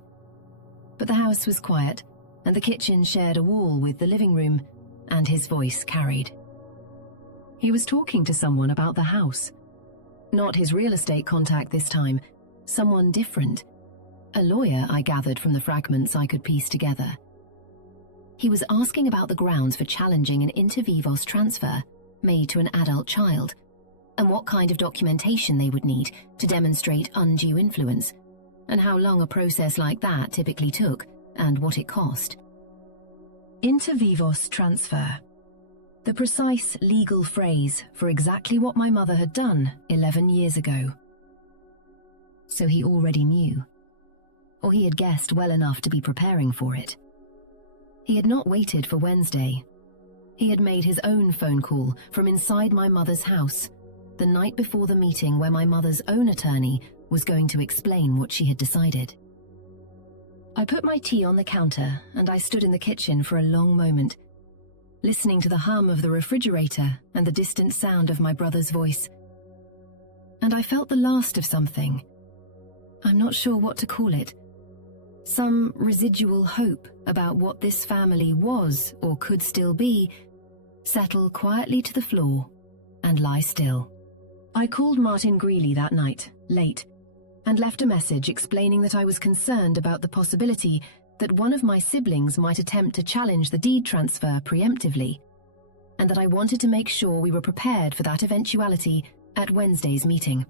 But the house was quiet, and the kitchen shared a wall with the living room, and his voice carried. He was talking to someone about the house. Not his real estate contact this time, someone different. A lawyer, I gathered from the fragments I could piece together. He was asking about the grounds for challenging an inter vivos transfer made to an adult child, and what kind of documentation they would need to demonstrate undue influence, and how long a process like that typically took, and what it cost. Inter vivos transfer. The precise legal phrase for exactly what my mother had done 11 years ago. So he already knew, or he had guessed well enough to be preparing for it. He had not waited for Wednesday. He had made his own phone call from inside my mother's house, the night before the meeting where my mother's own attorney was going to explain what she had decided. I put my tea on the counter and I stood in the kitchen for a long moment, listening to the hum of the refrigerator and the distant sound of my brother's voice. And I felt the last of something. I'm not sure what to call it. Some residual hope about what this family was or could still be settle quietly to the floor and lie still. I called Martin Greeley that night, late, and left a message explaining that I was concerned about the possibility that one of my siblings might attempt to challenge the deed transfer preemptively, and that I wanted to make sure we were prepared for that eventuality at Wednesday's meeting.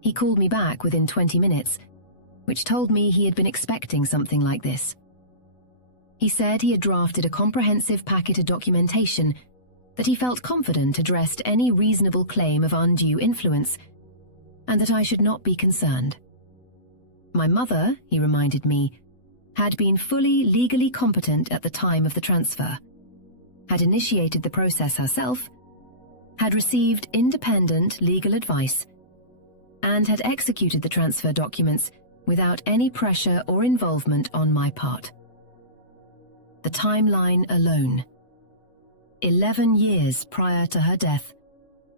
He called me back within 20 minutes, which told me he had been expecting something like this. He said he had drafted a comprehensive packet of documentation that he felt confident addressed any reasonable claim of undue influence, and that I should not be concerned. My mother, he reminded me, had been fully legally competent at the time of the transfer, had initiated the process herself, had received independent legal advice, and had executed the transfer documents without any pressure or involvement on my part. The timeline alone, 11 years prior to her death,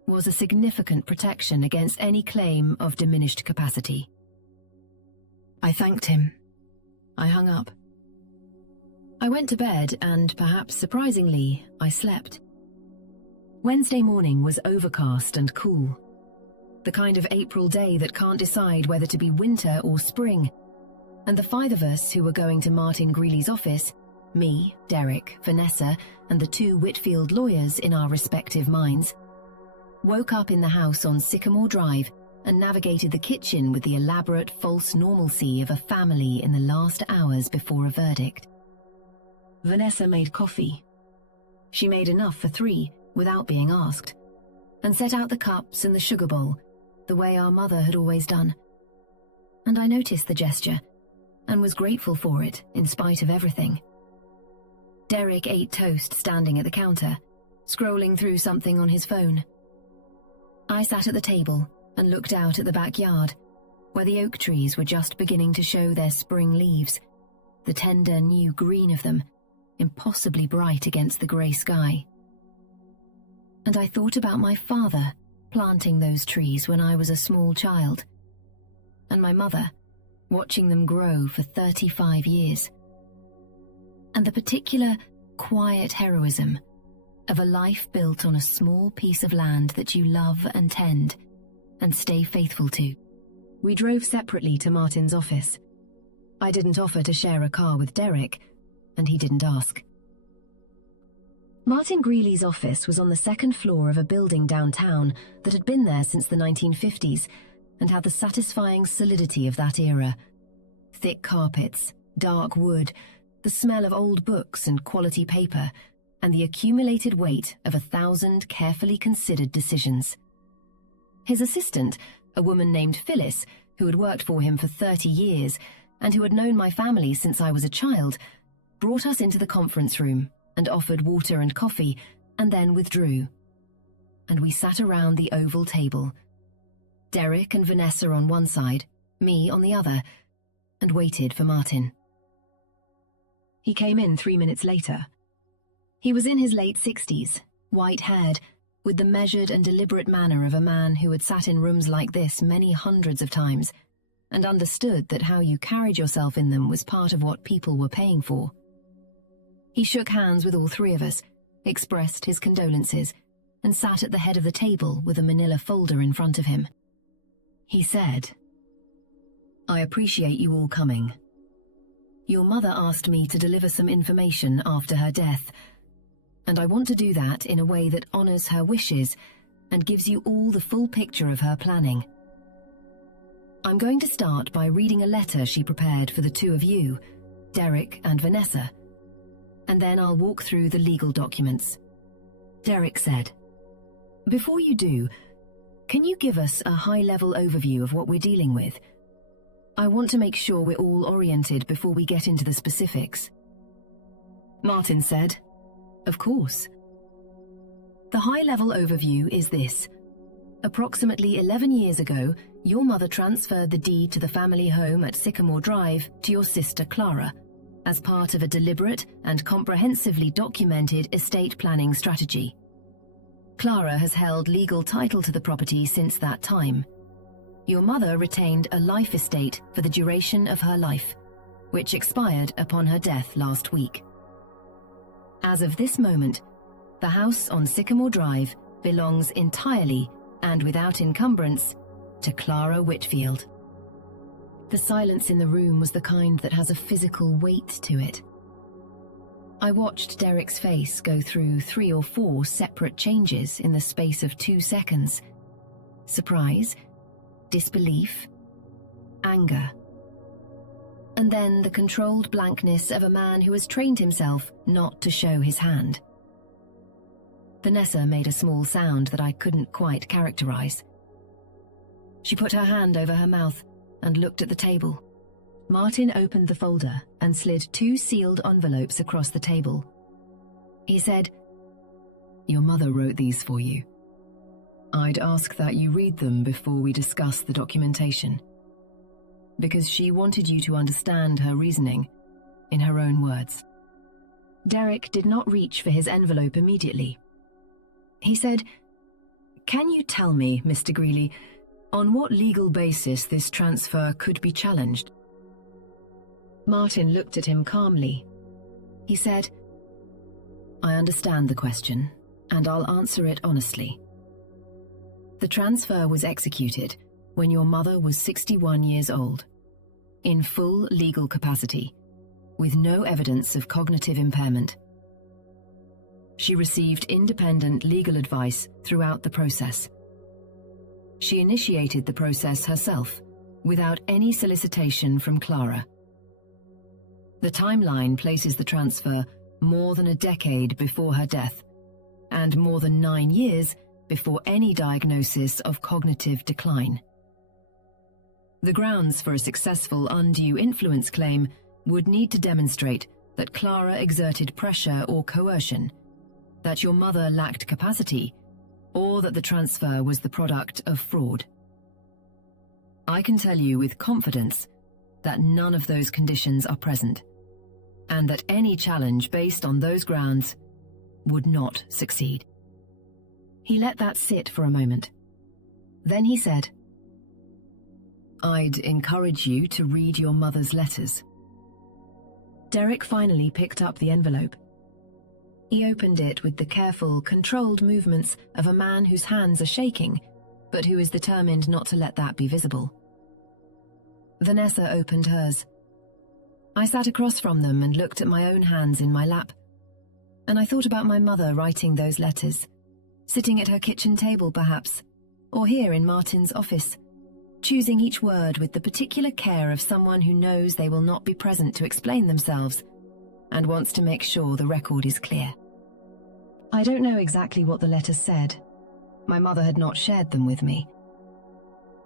was a significant protection against any claim of diminished capacity. I thanked him. I hung up. I went to bed and, perhaps surprisingly, I slept. Wednesday morning was overcast and cool. The kind of April day that can't decide whether to be winter or spring. And the five of us who were going to Martin Greeley's office, me, Derek, Vanessa, and the two Whitfield lawyers in our respective minds, woke up in the house on Sycamore Drive and navigated the kitchen with the elaborate false normalcy of a family in the last hours before a verdict. Vanessa made coffee. She made enough for 3 without being asked, and set out the cups and the sugar bowl, the way our mother had always done. And I noticed the gesture, and was grateful for it in spite of everything. Derek ate toast standing at the counter, scrolling through something on his phone. I sat at the table and looked out at the backyard, where the oak trees were just beginning to show their spring leaves, the tender new green of them, impossibly bright against the grey sky. And I thought about my father planting those trees when I was a small child, and my mother watching them grow for 35 years, and the particular quiet heroism of a life built on a small piece of land that you love and tend and stay faithful to. We drove separately to Martin's office. I didn't offer to share a car with Derek, and he didn't ask. Martin Greeley's office was on the second floor of a building downtown that had been there since the 1950s and had the satisfying solidity of that era. Thick carpets, dark wood, the smell of old books and quality paper, and the accumulated weight of 1,000 carefully considered decisions. His assistant, a woman named Phyllis, who had worked for him for 30 years and who had known my family since I was a child, brought us into the conference room and offered water and coffee, and then withdrew. And we sat around the oval table, Derek and Vanessa on one side, me on the other, and waited for Martin. He came in 3 minutes later. He was in his late 60s, white-haired, with the measured and deliberate manner of a man who had sat in rooms like this many hundreds of times, and understood that how you carried yourself in them was part of what people were paying for. He shook hands with all 3 of us, expressed his condolences, and sat at the head of the table with a manila folder in front of him. He said, "I appreciate you all coming. Your mother asked me to deliver some information after her death, and I want to do that in a way that honors her wishes and gives you all the full picture of her planning. I'm going to start by reading a letter she prepared for the 2 of you, Derek and Vanessa, and then I'll walk through the legal documents." Derek said, "Before you do, can you give us a high-level overview of what we're dealing with? I want to make sure we're all oriented before we get into the specifics." Martin said, "Of course. The high-level overview is this. Approximately 11 years ago, your mother transferred the deed to the family home at Sycamore Drive to your sister Clara, as part of a deliberate and comprehensively documented estate planning strategy. Clara has held legal title to the property since that time. Your mother retained a life estate for the duration of her life, which expired upon her death last week. As of this moment, the house on Sycamore Drive belongs entirely and without encumbrance to Clara Whitfield." The silence in the room was the kind that has a physical weight to it. I watched Derek's face go through 3 or 4 separate changes in the space of 2 seconds. Surprise, disbelief, anger. And then the controlled blankness of a man who has trained himself not to show his hand. Vanessa made a small sound that I couldn't quite characterize. She put her hand over her mouth and looked at the table. Martin opened the folder and slid 2 sealed envelopes across the table. He said, "Your mother wrote these for you. I'd ask that you read them before we discuss the documentation, because she wanted you to understand her reasoning in her own words." Derek did not reach for his envelope immediately. He said, "Can you tell me, Mr. Greeley, on what legal basis this transfer could be challenged?" Martin looked at him calmly. He said, "I understand the question, and I'll answer it honestly. The transfer was executed when your mother was 61 years old, in full legal capacity, with no evidence of cognitive impairment. She received independent legal advice throughout the process. She initiated the process herself, without any solicitation from Clara. The timeline places the transfer more than a decade before her death, and more than 9 years before any diagnosis of cognitive decline. The grounds for a successful undue influence claim would need to demonstrate that Clara exerted pressure or coercion, that your mother lacked capacity, or that the transfer was the product of fraud. I can tell you with confidence that none of those conditions are present, and that any challenge based on those grounds would not succeed. He let that sit for a moment. Then he said, "I'd encourage you to read your mother's letters." Derek finally picked up the envelope. He opened it with the careful, controlled movements of a man whose hands are shaking, but who is determined not to let that be visible. Vanessa opened hers. I sat across from them and looked at my own hands in my lap, and I thought about my mother writing those letters, sitting at her kitchen table perhaps, or here in Martin's office, choosing each word with the particular care of someone who knows they will not be present to explain themselves and wants to make sure the record is clear. I don't know exactly what the letters said. My mother had not shared them with me.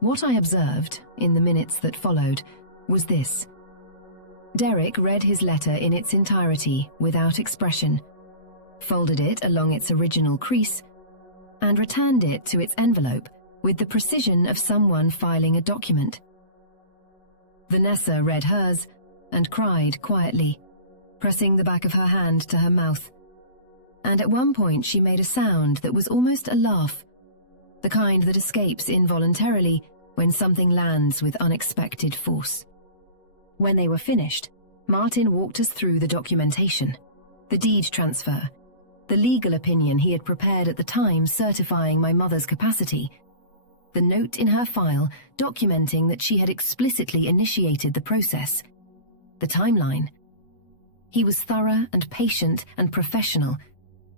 What I observed, in the minutes that followed, was this. Derek read his letter in its entirety, without expression, folded it along its original crease, and returned it to its envelope with the precision of someone filing a document. Vanessa read hers and cried quietly, pressing the back of her hand to her mouth. And at one point she made a sound that was almost a laugh, the kind that escapes involuntarily when something lands with unexpected force. When they were finished, Martin walked us through the documentation, the deed transfer, the legal opinion he had prepared at the time certifying my mother's capacity, the note in her file documenting that she had explicitly initiated the process, the timeline. He was thorough and patient and professional,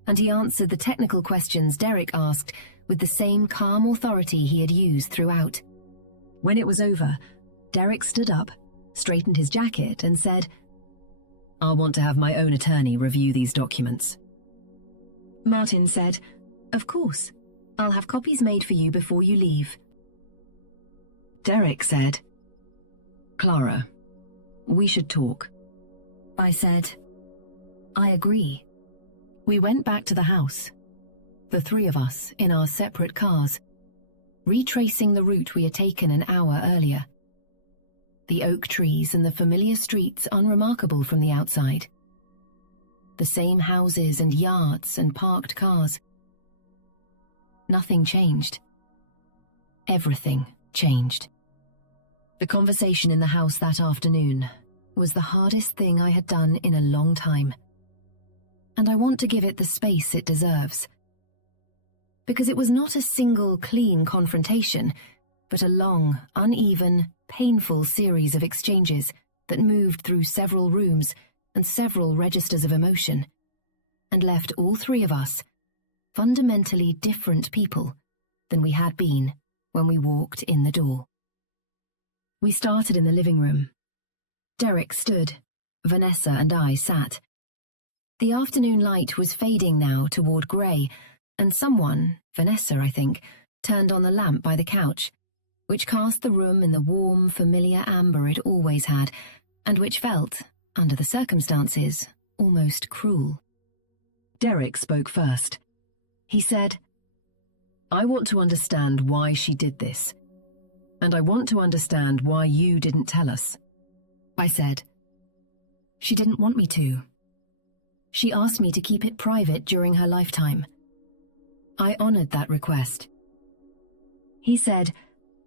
and he answered the technical questions Derek asked with the same calm authority he had used throughout. When it was over, Derek stood up, straightened his jacket, and said, "I'll want to have my own attorney review these documents." Martin said, "Of course. I'll have copies made for you before you leave." Derek said, "Clara, we should talk." I said, "I agree." We went back to the house, the three of us in our separate cars, retracing the route we had taken an hour earlier. The oak trees and the familiar streets unremarkable from the outside. The same houses and yards and parked cars. Nothing changed. Everything changed. The conversation in the house that afternoon was the hardest thing I had done in a long time. And I want to give it the space it deserves. Because it was not a single clean confrontation, but a long, uneven, painful series of exchanges that moved through several rooms and several registers of emotion, and left all three of us fundamentally different people than we had been when we walked in the door. We started in the living room. Derek stood, Vanessa and I sat. The afternoon light was fading now toward grey, and someone, Vanessa I think, turned on the lamp by the couch, which cast the room in the warm, familiar amber it always had, and which felt, under the circumstances, almost cruel. Derek spoke first. He said, "I want to understand why she did this, and I want to understand why you didn't tell us." I said, "She didn't want me to. She asked me to keep it private during her lifetime. I honored that request." He said,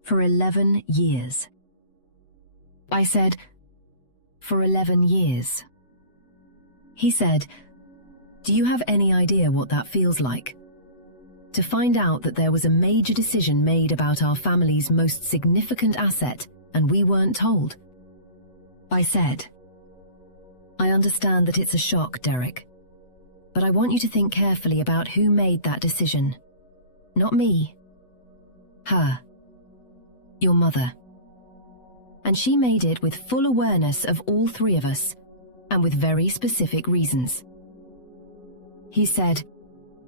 "For 11 years." I said, "For 11 years." He said, "Do you have any idea what that feels like?" to find out that there was a major decision made about our family's most significant asset and we weren't told. I said, "I understand that it's a shock, Derek, but I want you to think carefully about who made that decision. Not me. Her. Your mother. And she made it with full awareness of all three of us, and with very specific reasons." He said,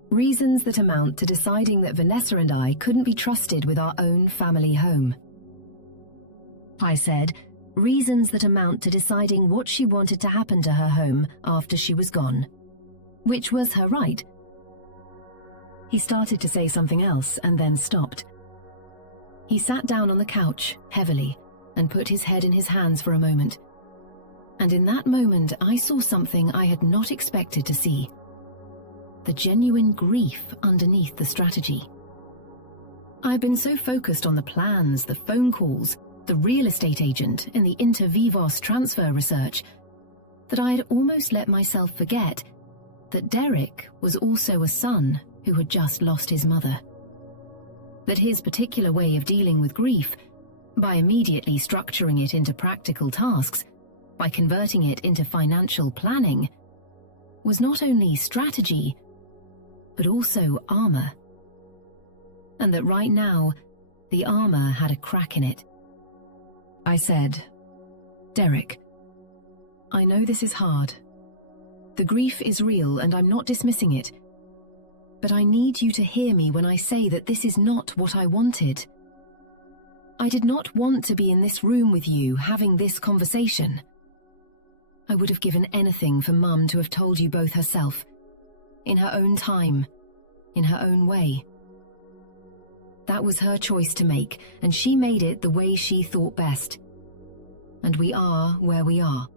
"Reasons that amount to deciding that Vanessa and I couldn't be trusted with our own family home." I said, "Reasons that amount to deciding what she wanted to happen to her home after she was gone, which was her right." He started to say something else and then stopped. He sat down on the couch, heavily, and put his head in his hands for a moment. And in that moment, I saw something I had not expected to see. The genuine grief underneath the strategy. I'd been so focused on the plans, the phone calls, the real estate agent, and the inter vivos transfer research that I had almost let myself forget that Derek was also a son who had just lost his mother. That his particular way of dealing with grief, by immediately structuring it into practical tasks, by converting it into financial planning, was not only strategy, but also armor. And that right now, the armor had a crack in it. I said, "Derek, I know this is hard. The grief is real and I'm not dismissing it. But I need you to hear me when I say that this is not what I wanted. I did not want to be in this room with you having this conversation. I would have given anything for Mum to have told you both herself, in her own time, in her own way. That was her choice to make, and she made it the way she thought best. And we are where we are."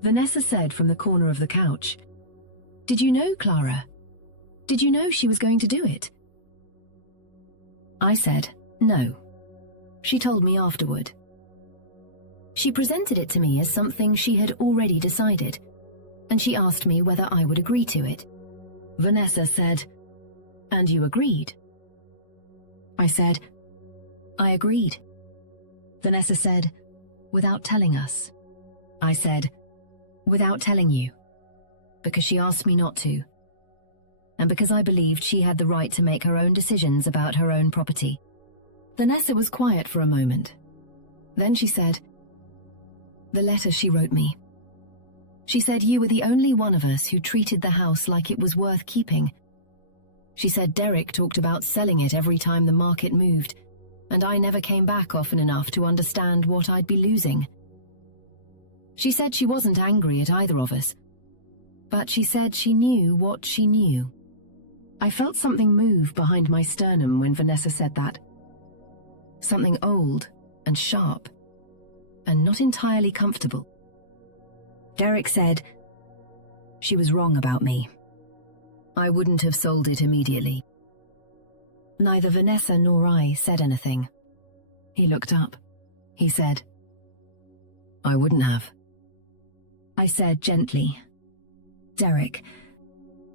Vanessa said from the corner of the couch, "Did you know, Clara? Did you know she was going to do it?" I said, "No. She told me afterward. She presented it to me as something she had already decided, and she asked me whether I would agree to it." Vanessa said, "And you agreed?" I said, "I agreed." Vanessa said, "Without telling us?" I said, "Without telling you, because she asked me not to, and because I believed she had the right to make her own decisions about her own property." Vanessa was quiet for a moment. Then she said, "The letter she wrote me. She said you were the only one of us who treated the house like it was worth keeping. She said Derek talked about selling it every time the market moved, and I never came back often enough to understand what I'd be losing. She said she wasn't angry at either of us, but she said she knew what she knew." I felt something move behind my sternum when Vanessa said that. Something old and sharp, and not entirely comfortable. Derek said, "She was wrong about me. I wouldn't have sold it immediately." Neither Vanessa nor I said anything. He looked up. He said, "I wouldn't have." I said gently, "Derek,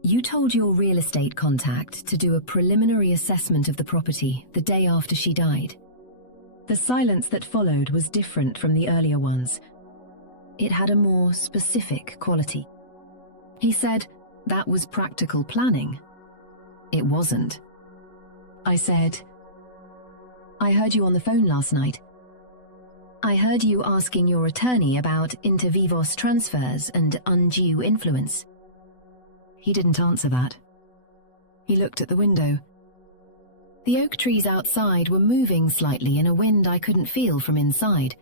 you told your real estate contact to do a preliminary assessment of the property the day after she died." The silence that followed was different from the earlier ones. It had a more specific quality. He said, "That was practical planning." It wasn't. I said, "I heard you on the phone last night. I heard you asking your attorney about inter vivos transfers and undue influence." He didn't answer that. He looked at the window. The oak trees outside were moving slightly in a wind I couldn't feel from inside,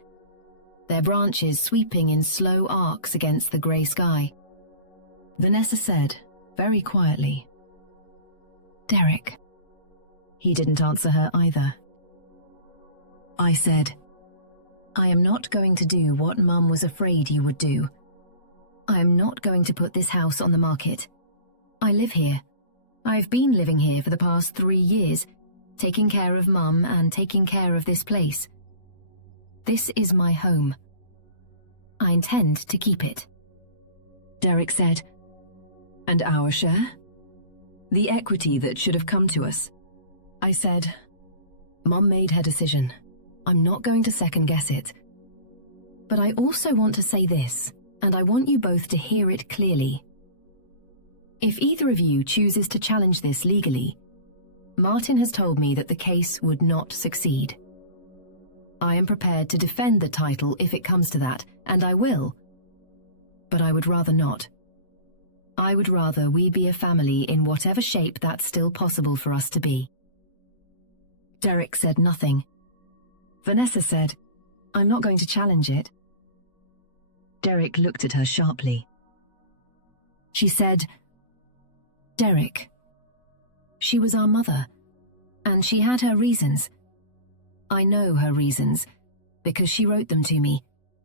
their branches sweeping in slow arcs against the grey sky. Vanessa said, very quietly, "Derek." He didn't answer her either. I said, "I am not going to do what Mum was afraid you would do. I am not going to put this house on the market. I live here. I've been living here for the past 3 years, taking care of Mum and taking care of this place. This is my home. I intend to keep it." Derek said, "And our share?" The equity that should have come to us. I said, Mum made her decision. I'm not going to second-guess it. But I also want to say this, and I want you both to hear it clearly. If either of you chooses to challenge this legally, Martin has told me that the case would not succeed. I am prepared to defend the title if it comes to that, and I will. But I would rather not. I would rather we be a family in whatever shape that's still possible for us to be. Derek said nothing. Vanessa said, I'm not going to challenge it. Derek looked at her sharply. She said, Derek, she was our mother, and she had her reasons. I know her reasons, because she wrote them to me,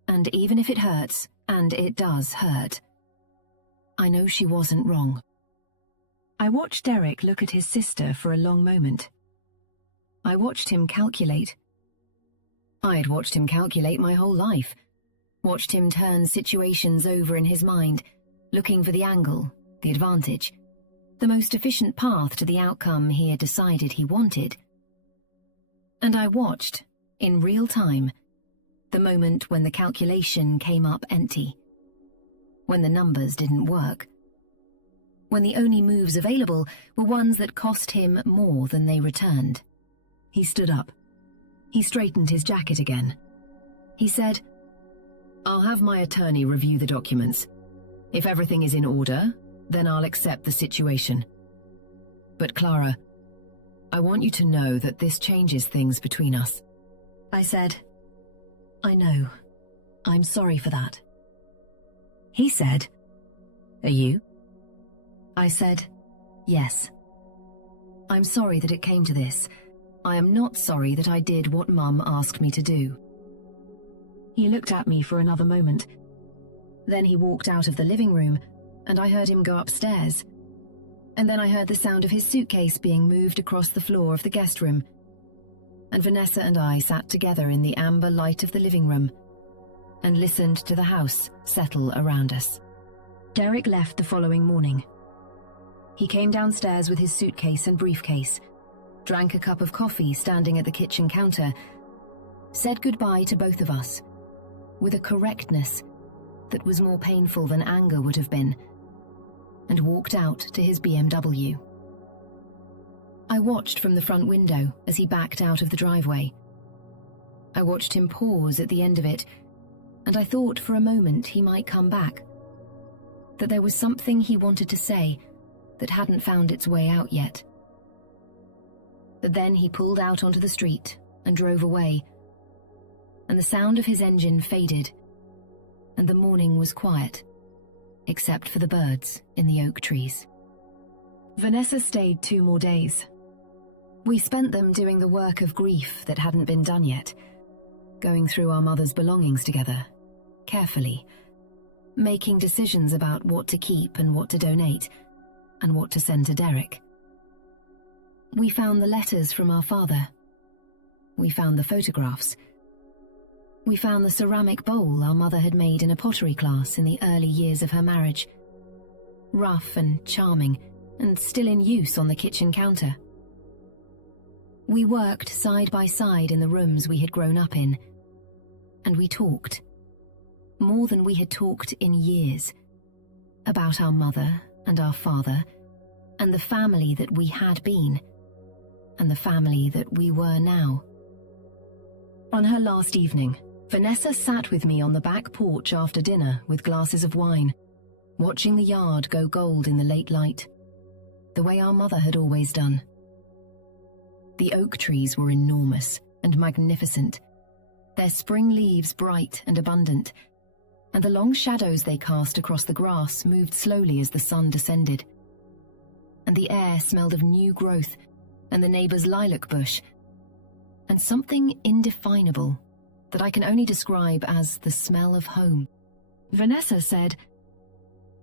and even if it hurts, and it does hurt, I know she wasn't wrong. I watched Derek look at his sister for a long moment. I watched him calculate. I had watched him calculate my whole life, watched him turn situations over in his mind, looking for the angle, the advantage, the most efficient path to the outcome he had decided he wanted. And I watched, in real time, the moment when the calculation came up empty, when the numbers didn't work, when the only moves available were ones that cost him more than they returned. He stood up. He straightened his jacket again. He said, I'll have my attorney review the documents. If everything is in order, then I'll accept the situation. But Clara, I want you to know that this changes things between us. I said, I know. I'm sorry for that. He said, Are you? I said, Yes. I'm sorry that it came to this. I am not sorry that I did what Mum asked me to do. He looked at me for another moment. Then he walked out of the living room, and I heard him go upstairs. And then I heard the sound of his suitcase being moved across the floor of the guest room. And Vanessa and I sat together in the amber light of the living room and listened to the house settle around us. Derek left the following morning. He came downstairs with his suitcase and briefcase, drank a cup of coffee standing at the kitchen counter, said goodbye to both of us, with a correctness that was more painful than anger would have been, and walked out to his BMW. I watched from the front window as he backed out of the driveway. I watched him pause at the end of it, and I thought for a moment he might come back, that there was something he wanted to say that hadn't found its way out yet. But then he pulled out onto the street and drove away, and the sound of his engine faded, and the morning was quiet, except for the birds in the oak trees. Vanessa stayed 2 more days. We spent them doing the work of grief that hadn't been done yet, going through our mother's belongings together, carefully, making decisions about what to keep and what to donate, and what to send to Derek. We found the letters from our father. We found the photographs. We found the ceramic bowl our mother had made in a pottery class in the early years of her marriage. Rough and charming, and still in use on the kitchen counter. We worked side by side in the rooms we had grown up in, and we talked, more than we had talked in years, about our mother and our father, and the family that we had been, and the family that we were now. On her last evening, Vanessa sat with me on the back porch after dinner with glasses of wine, watching the yard go gold in the late light, the way our mother had always done. The oak trees were enormous and magnificent, their spring leaves bright and abundant, and the long shadows they cast across the grass moved slowly as the sun descended. And the air smelled of new growth and the neighbour's lilac bush, and something indefinable that I can only describe as the smell of home. Vanessa said,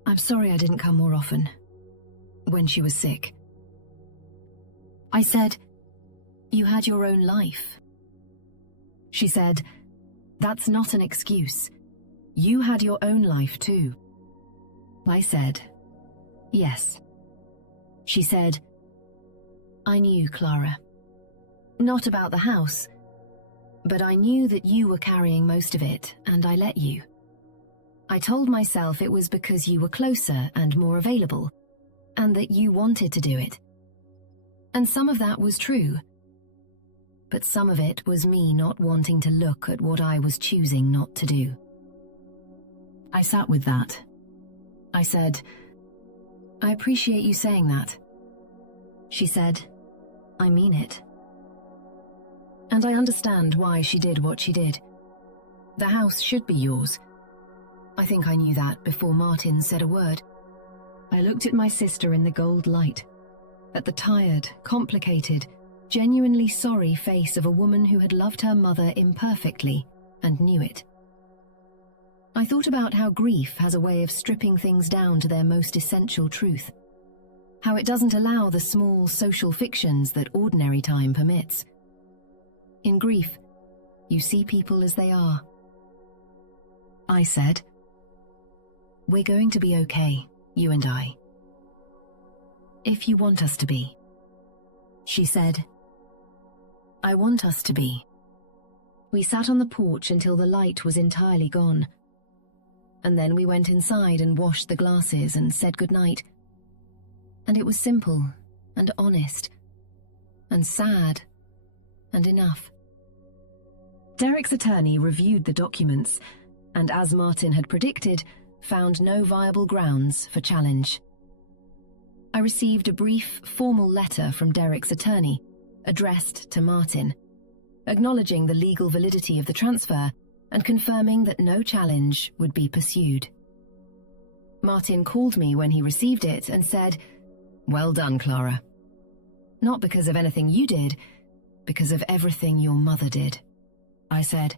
"I'm sorry I didn't come more often," when she was sick. I said, "You had your own life." She said, "That's not an excuse. You had your own life too." I said, "Yes." She said, "I knew, Clara. Not about the house, but I knew that you were carrying most of it, and I let you. I told myself it was because you were closer and more available, and that you wanted to do it. And some of that was true. But some of it was me not wanting to look at what I was choosing not to do." I sat with that. I said, "I appreciate you saying that." She said, "I mean it." And I understand why she did what she did. The house should be yours. I think I knew that before Martin said a word. I looked at my sister in the gold light, at the tired, complicated, genuinely sorry face of a woman who had loved her mother imperfectly and knew it. I thought about how grief has a way of stripping things down to their most essential truth, how it doesn't allow the small social fictions that ordinary time permits. In grief, you see people as they are. I said, "We're going to be okay, you and I. If you want us to be." She said, "I want us to be." We sat on the porch until the light was entirely gone. And then we went inside and washed the glasses and said goodnight. And it was simple and honest and sad and enough. Derek's attorney reviewed the documents and, as Martin had predicted, found no viable grounds for challenge. I received a brief, formal letter from Derek's attorney, addressed to Martin, acknowledging the legal validity of the transfer and confirming that no challenge would be pursued. Martin called me when he received it and said, "Well done, Clara. Not because of anything you did, because of everything your mother did." I said,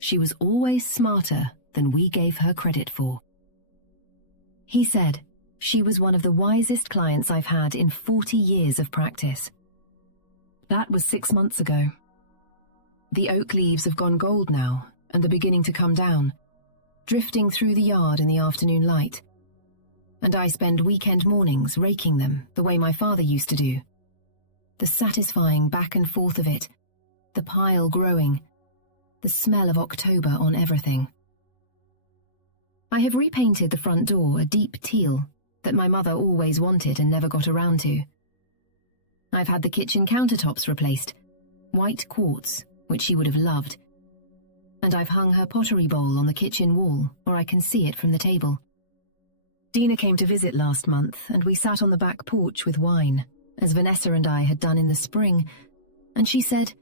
"She was always smarter than we gave her credit for." He said, "She was one of the wisest clients I've had in 40 years of practice." That was 6 months ago. The oak leaves have gone gold now and are beginning to come down, drifting through the yard in the afternoon light. And I spend weekend mornings raking them the way my father used to do. The satisfying back and forth of it, the pile growing, the smell of October on everything. I have repainted the front door a deep teal that my mother always wanted and never got around to. I've had the kitchen countertops replaced, white quartz, which she would have loved. And I've hung her pottery bowl on the kitchen wall where I can see it from the table. Dina came to visit last month and we sat on the back porch with wine, as Vanessa and I had done in the spring, and she said,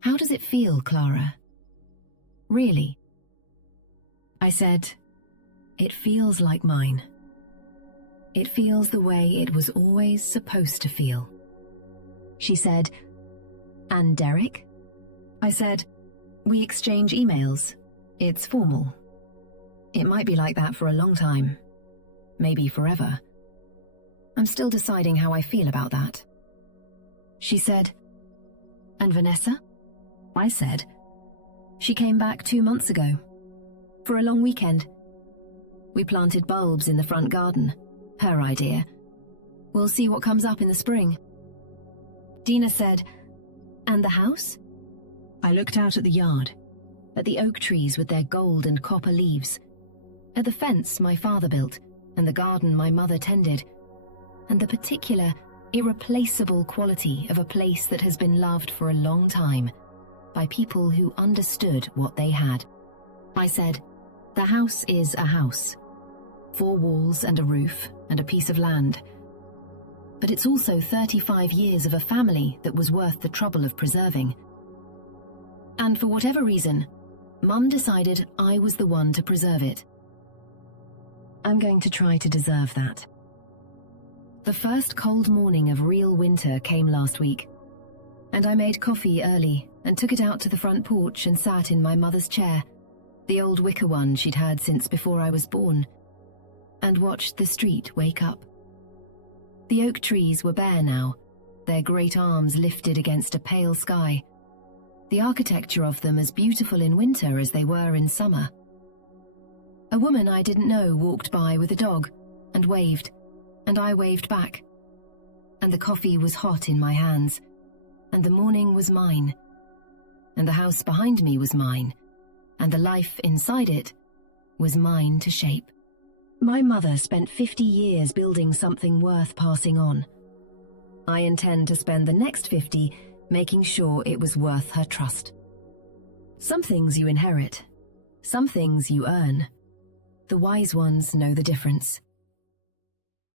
"How does it feel, Clara? Really?" I said, "It feels like mine. It feels the way it was always supposed to feel." She said, "And Derek?" I said, "We exchange emails. It's formal. It might be like that for a long time. Maybe forever. I'm still deciding how I feel about that." She said, "And Vanessa?" I said, "She came back 2 months ago. For a long weekend. We planted bulbs in the front garden. Her idea. We'll see what comes up in the spring." Dina said, "And the house?" I looked out at the yard, at the oak trees with their gold and copper leaves, at the fence my father built and the garden my mother tended, and the particular, irreplaceable quality of a place that has been loved for a long time by people who understood what they had. I said, "The house is a house. 4 walls and a roof and a piece of land. But it's also 35 years of a family that was worth the trouble of preserving. And for whatever reason, Mum decided I was the one to preserve it. I'm going to try to deserve that." The first cold morning of real winter came last week, and I made coffee early and took it out to the front porch and sat in my mother's chair, the old wicker one she'd had since before I was born, and watched the street wake up. The oak trees were bare now, their great arms lifted against a pale sky, the architecture of them as beautiful in winter as they were in summer. A woman I didn't know walked by with a dog and waved, and I waved back. And the coffee was hot in my hands, and the morning was mine, and the house behind me was mine, and the life inside it was mine to shape. My mother spent 50 years building something worth passing on. I intend to spend the next 50 making sure it was worth her trust. Some things you inherit, some things you earn. The wise ones know the difference.